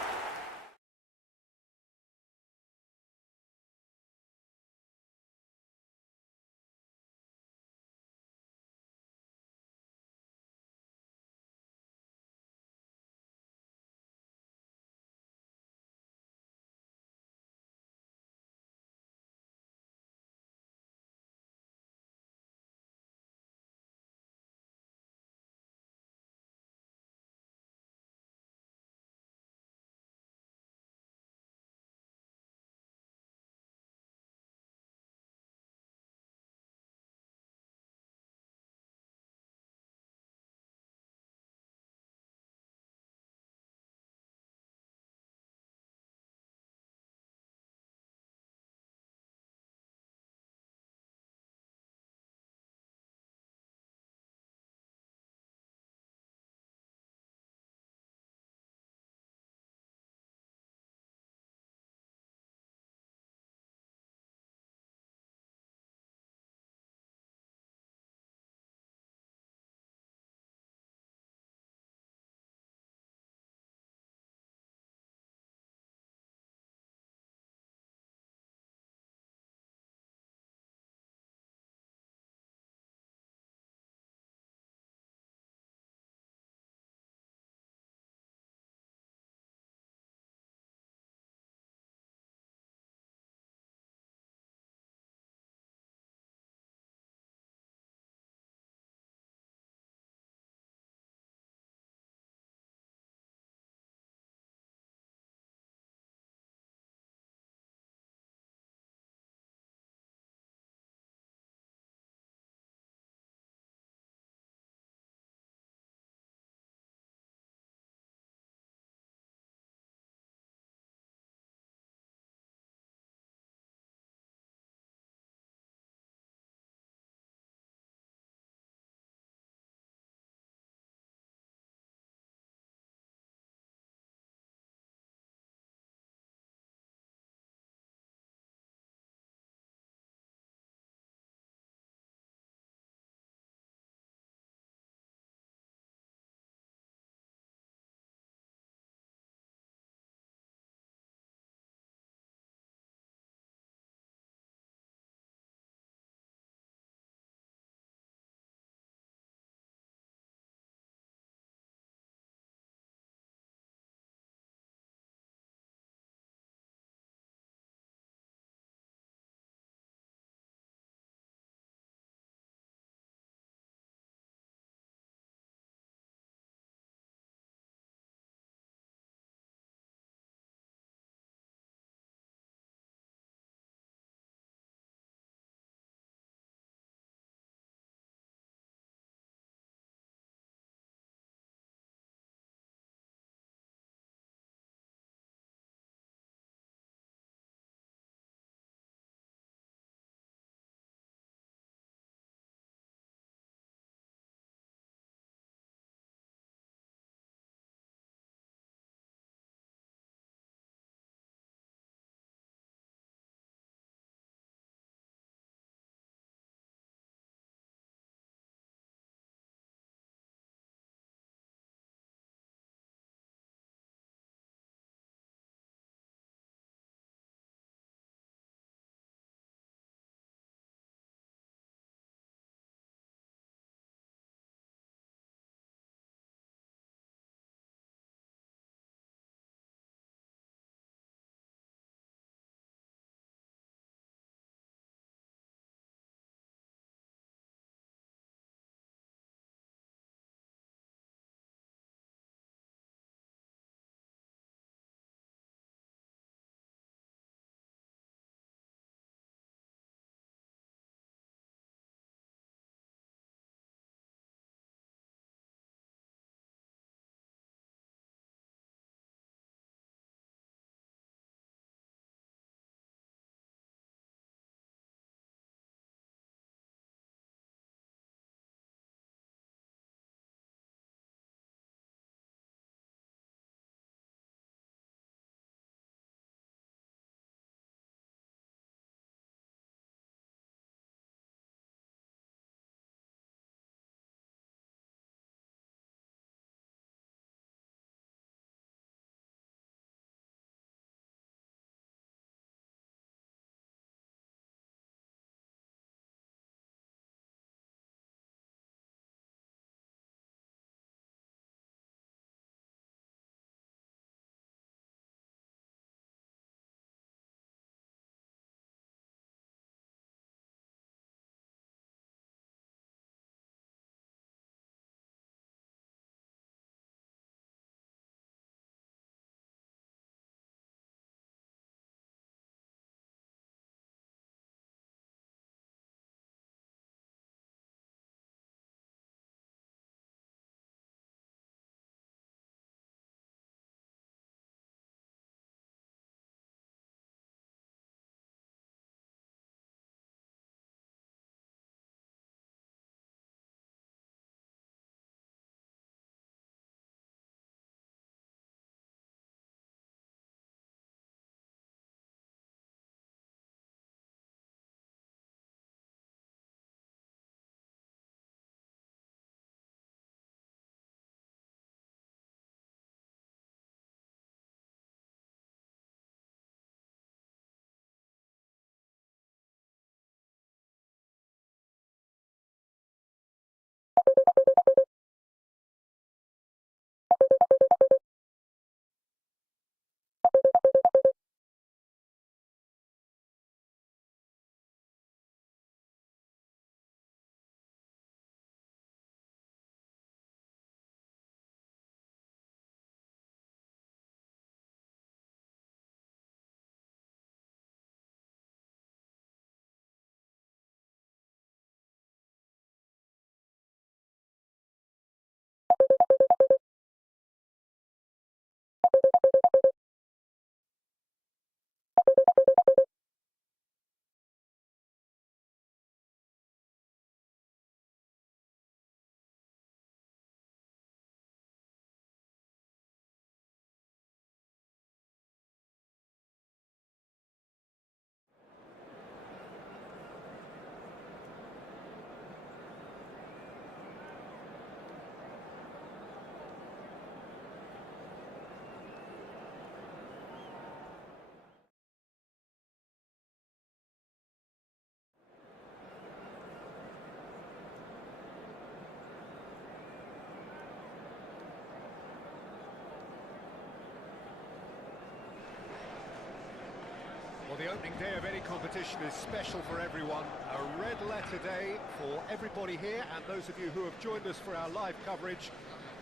opening day of any competition is special for everyone. A red letter day for everybody here and those of you who have joined us for our live coverage.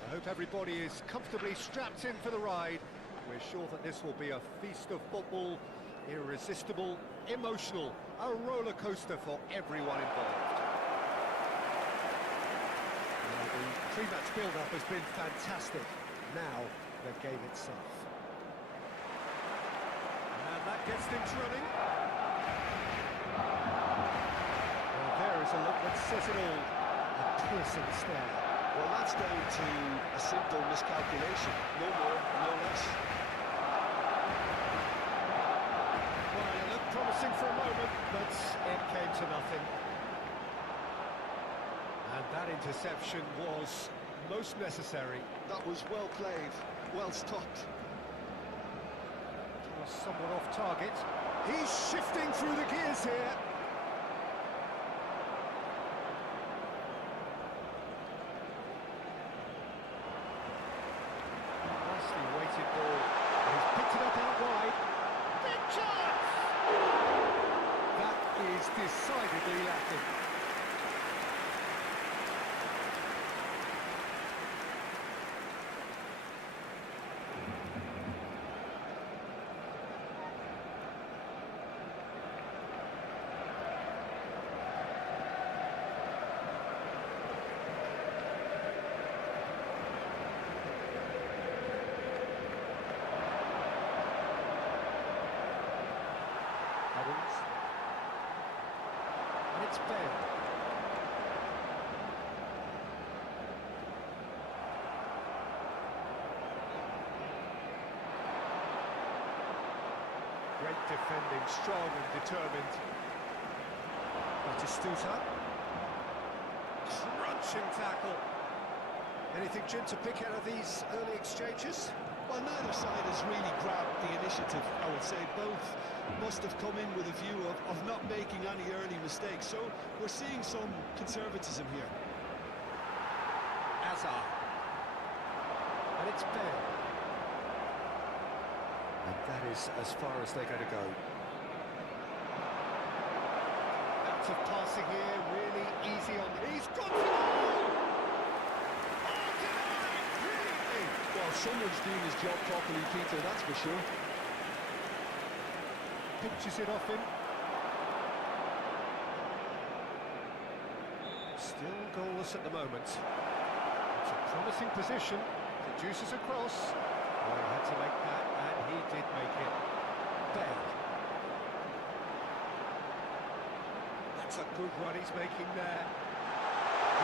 I hope everybody is comfortably strapped in for the ride. We're sure that this will be a feast of football, irresistible, emotional, a roller coaster for everyone involved. Well, the pre-match build-up has been fantastic. Now, the game itself. And that gets things running. Well, there is a look that says it all. A piercing stare. Well, that's down to a simple miscalculation. No more, no less. Well, it looked promising for a moment, but it came to nothing. And that interception was most necessary. That was well played, well stopped. Somewhat off target. He's shifting through the gears here. Nicely weighted ball. He's picked it up out wide. Big chance! That is decidedly lacking. And it's Bale. Great defending, strong and determined. Batistuta. Crunching tackle. Anything, Jim, to pick out of these early exchanges? Well, neither side has really grabbed the initiative, I would say. Both must have come in with a view of not making any early mistakes. So we're seeing some conservatism here. Hazard. And it's Bale. And that is as far as they're going to go. Active passing here, really easy on. He's got it all! Well, someone's doing his job properly, Peter, that's for sure. Pinches it off him. Still goalless at the moment. It's a promising position. Produces a cross. Oh, he had to make that, and he did make it. Bale. That's a good run he's making there.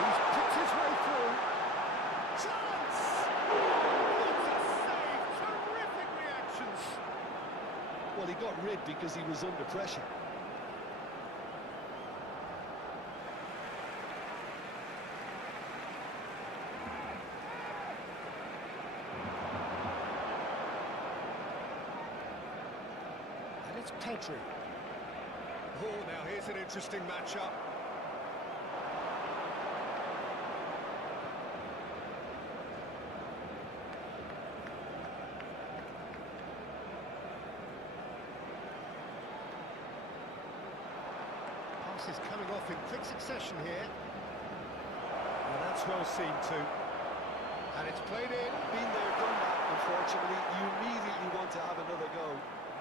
He's picked his way through. Chance! What a save! Terrific reactions! Well, he got rid because he was under pressure. And it's Pedri. Oh, now here's an interesting matchup. Is coming off in quick succession here. And that's well seen too. And it's played in. Been there, done that, unfortunately. You immediately want to have another go.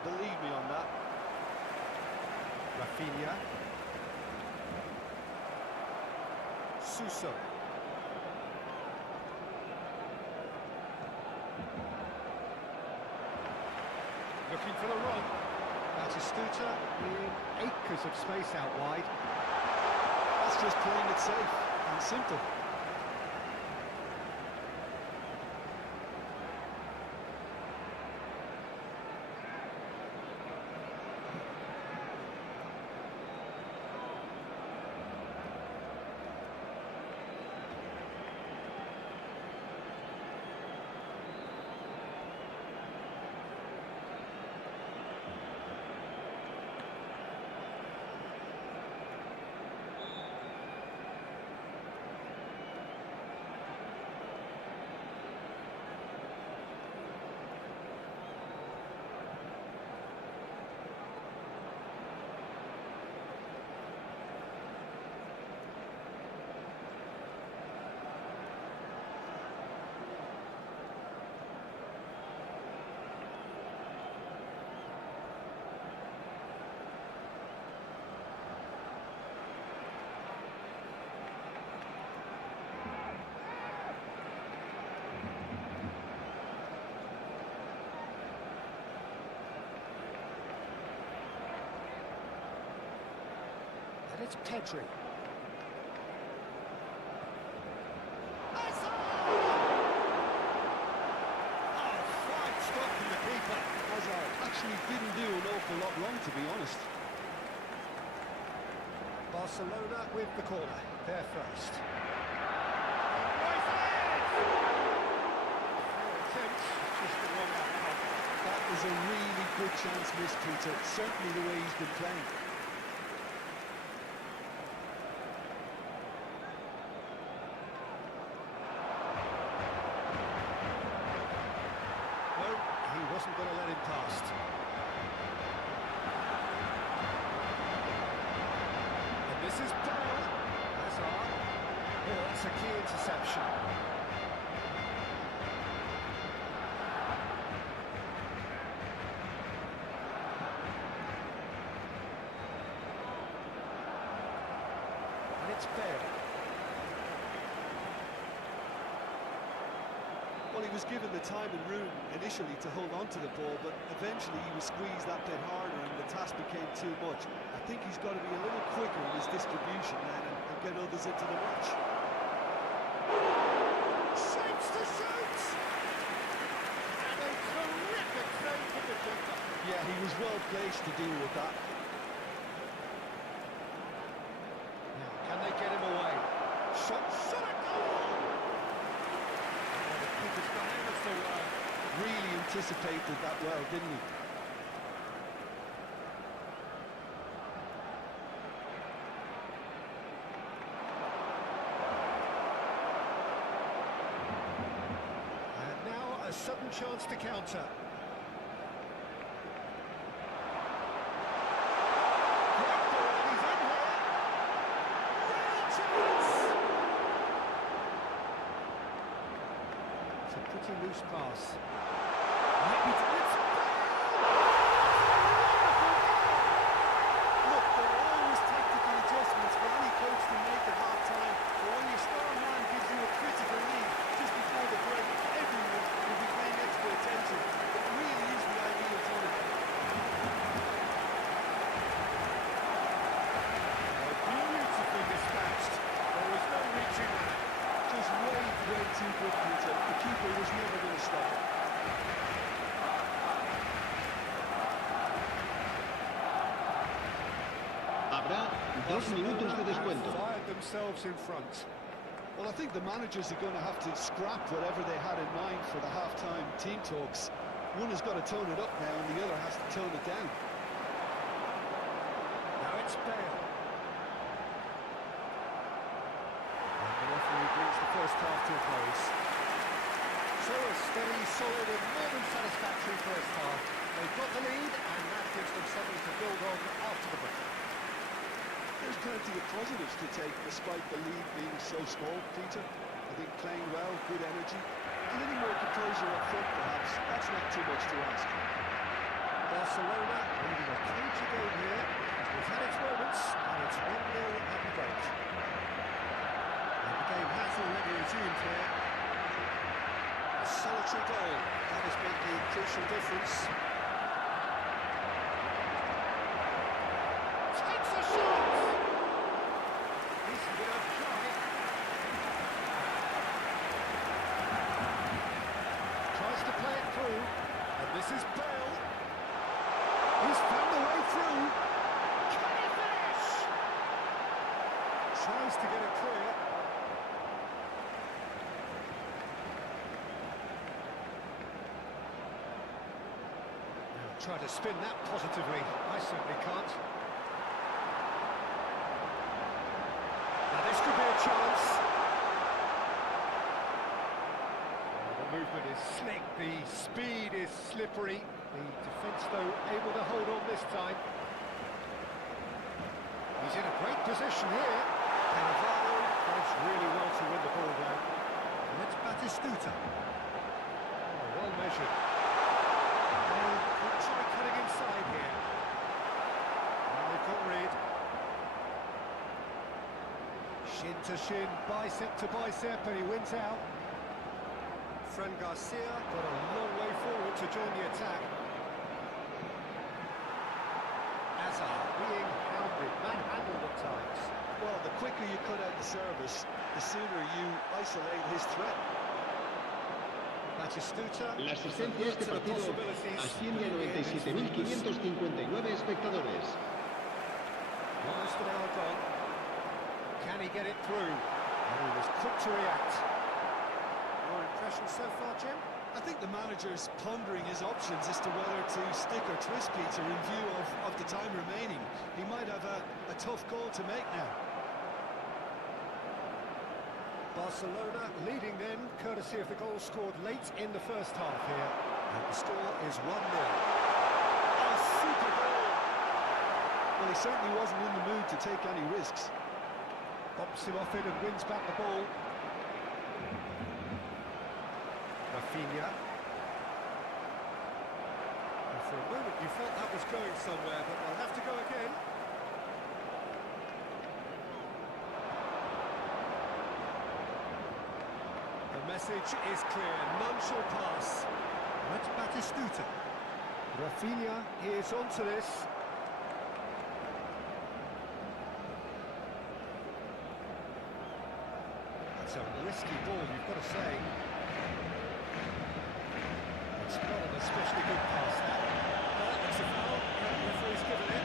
Believe me on that. Rafinha. Suso. Looking for the run. Batistuta in acres of space out wide. That's just playing it safe and simple. And it's Pedri. Hazard actually didn't do an awful lot wrong, to be honest. Barcelona with the corner. They're first. That was a really good chance missed, Peter. Certainly the way he's been playing. No, he wasn't going to let him past. And this is Bale. Hazard. Oh, that's a key interception. And it's Bale. Well, he was given the time and room initially to hold on to the ball, but eventually he was squeezed that bit harder and the task became too much. I think he's got to be a little quicker in his distribution then and get others into the match. Shapes to shoot! And a terrific save from the keeper. Yeah, he was well placed to deal with that. Now, can they get him away? Shot at goal! The keeper's gone ever so well. Really anticipated that well, didn't he? And now a sudden chance to counter. Great ball, he's in here! Real chance! It's a pretty loose pass. Maybe it's Look, there are always tactical adjustments for any coach to make at half-time, but when your star man gives you a critical lead just before the break, everyone will be paying extra attention. It really is the ideal time. beautifully dispatched. There was no reaching that. Just way too good, Peter. The keeper was never going to stop it. Habrá 2 minutos de descuento. Fired themselves in front. Well, I think the managers are going to have to scrap whatever they had in mind for the half-time team talks. One has got to tone it up now, and the other has to tone it down. Now it's Bale. And the referee brings the first half to a close. So a steady, solid and more than satisfactory first half. They've got the lead and that gives them something to build on after the break. There's plenty of positives to take despite the lead being so small, Peter. I think playing well, good energy, a little more composure up front perhaps. That's not too much to ask. Barcelona leading a cagey game here. It's had its moments and it's 1-0 at the break. And the game has already resumed here. A solitary goal, that has made the crucial difference. Takes a shot! He's going to try. Tries to play it through, and this is Bale. He's found a way through. Can he finish? Tries to get it clear. Try to spin that positively. I certainly can't. Now this could be a chance. The movement is slick, the speed is slippery. The defence, though, able to hold on this time. He's in a great position here. Cannavaro does really well to win the ball down. And it's Batistuta. Oh, well measured. Could try cutting inside here. And they've got rid. Shin to shin, bicep to bicep, and he wins out. Fran Garcia got a long way forward to join the attack. Hazard being hounded, manhandled at times. cut out the service, the sooner you isolate his threat. La asistencia a este partido asciende a 97.559 espectadores. Almost an hour gone. Can he get it through? And he was quick to react. Your impressions so far, Jim? I think the manager's pondering his options as to whether to stick or twist Peter in view of the time remaining. He might have a tough call to make now. Barcelona leading then, courtesy of the goal scored late in the first half here. And the score is 1-0. Oh, super goal! Well, he certainly wasn't in the mood to take any risks. Bumps him off it and wins back the ball. Rafinha. And for a moment you felt that was going somewhere, but they'll have to go again. The message is clear, none shall pass. That's Batistuta. Rafinha, he is onto this. That's a risky ball, you've got to say. It's not an especially good pass now. It's a foul, and the referee's given it.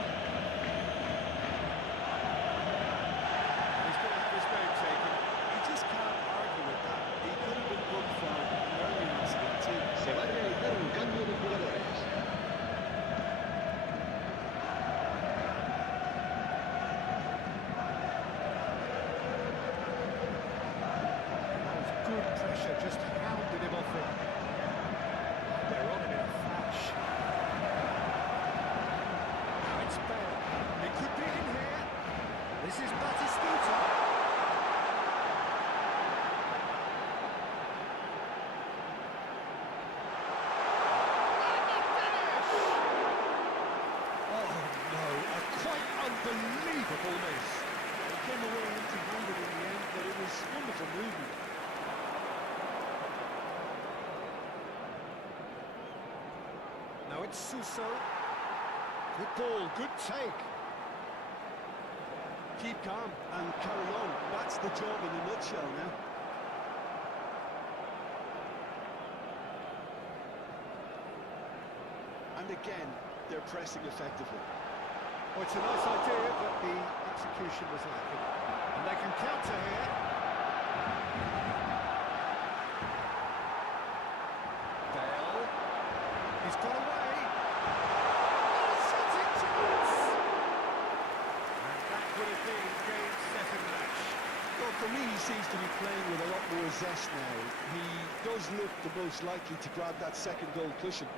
And he's going to have his name taken. You just can't argue with that. He could have been booked for an earlier incident too. Se va a realizar un cambio de jugadores. That was good pressure, just hounded him off it. They're on him in a flash. Now it's Bale. It could be in here. This is Batistuta. Unbelievable miss. He came away empty-handed in the end, but it was wonderful movement. Now it's Suso. Good ball, good take. Keep calm and carry on. That's the job in a nutshell now. And again, they're pressing effectively. Well, it's a nice idea, but the execution was lacking. And they can counter here. Bale. He's got away. Oh, shooting chance! And that would have been game, set and match. Well, for me, he seems to be playing with a lot more zest now. He does look the most likely to grab that second goal cushion.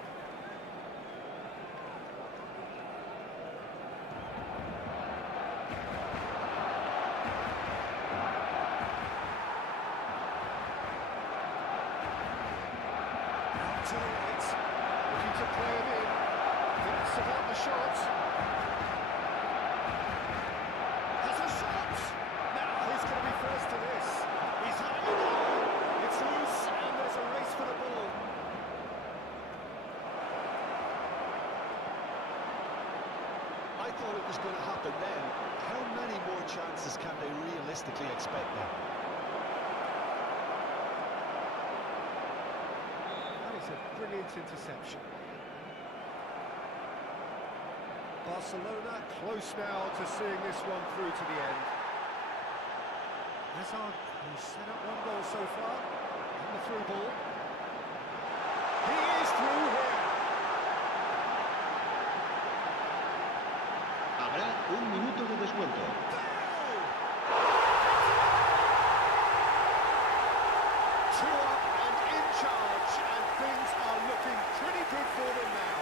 To the right, looking to play him in. Thinks about the shot. Has a shot! Now who's going to be first to this? He's having it all. It's loose and there's a race for the ball. I thought it was going to happen then. How many more chances can they realistically expect now? It's a brilliant interception. Barcelona close now to seeing this one through to the end. Hazard, who's set up one goal so far, and the through ball. He is through here. Habrá un minuto de descuento. Two up and in charge, and things are looking pretty good for them now.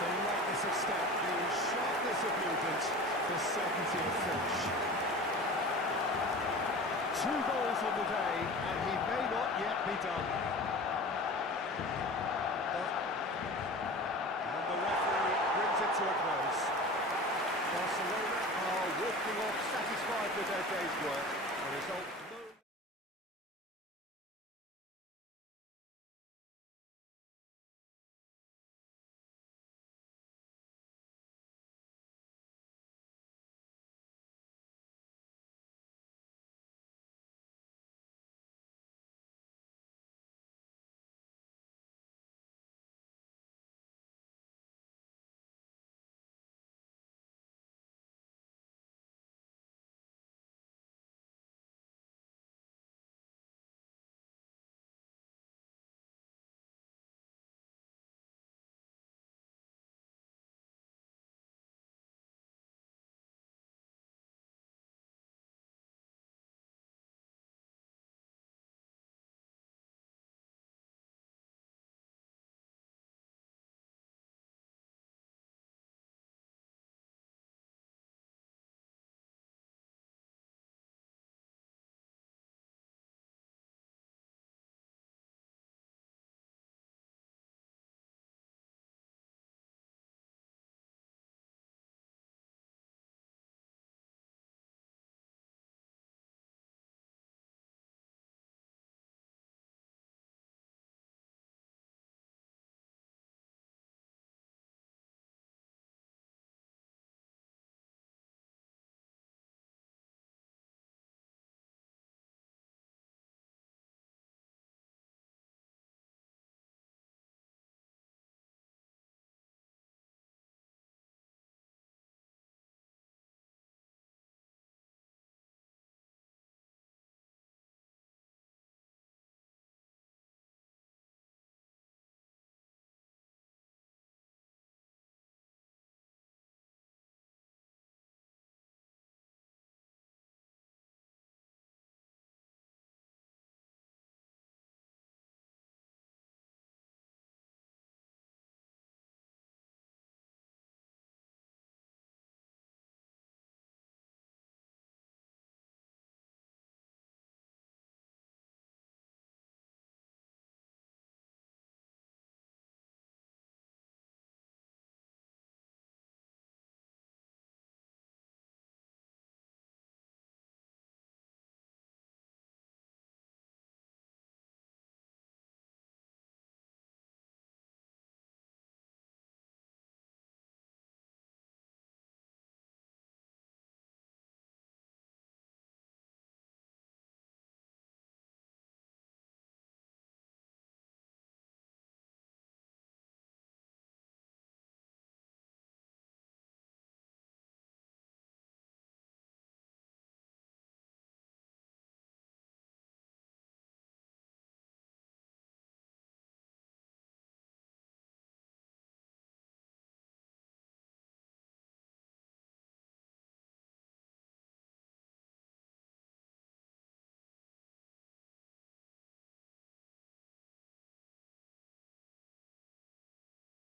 The lightness of step, the sharpness of movement, the certainty of finish. 2 goals on the day, and he may not yet be done.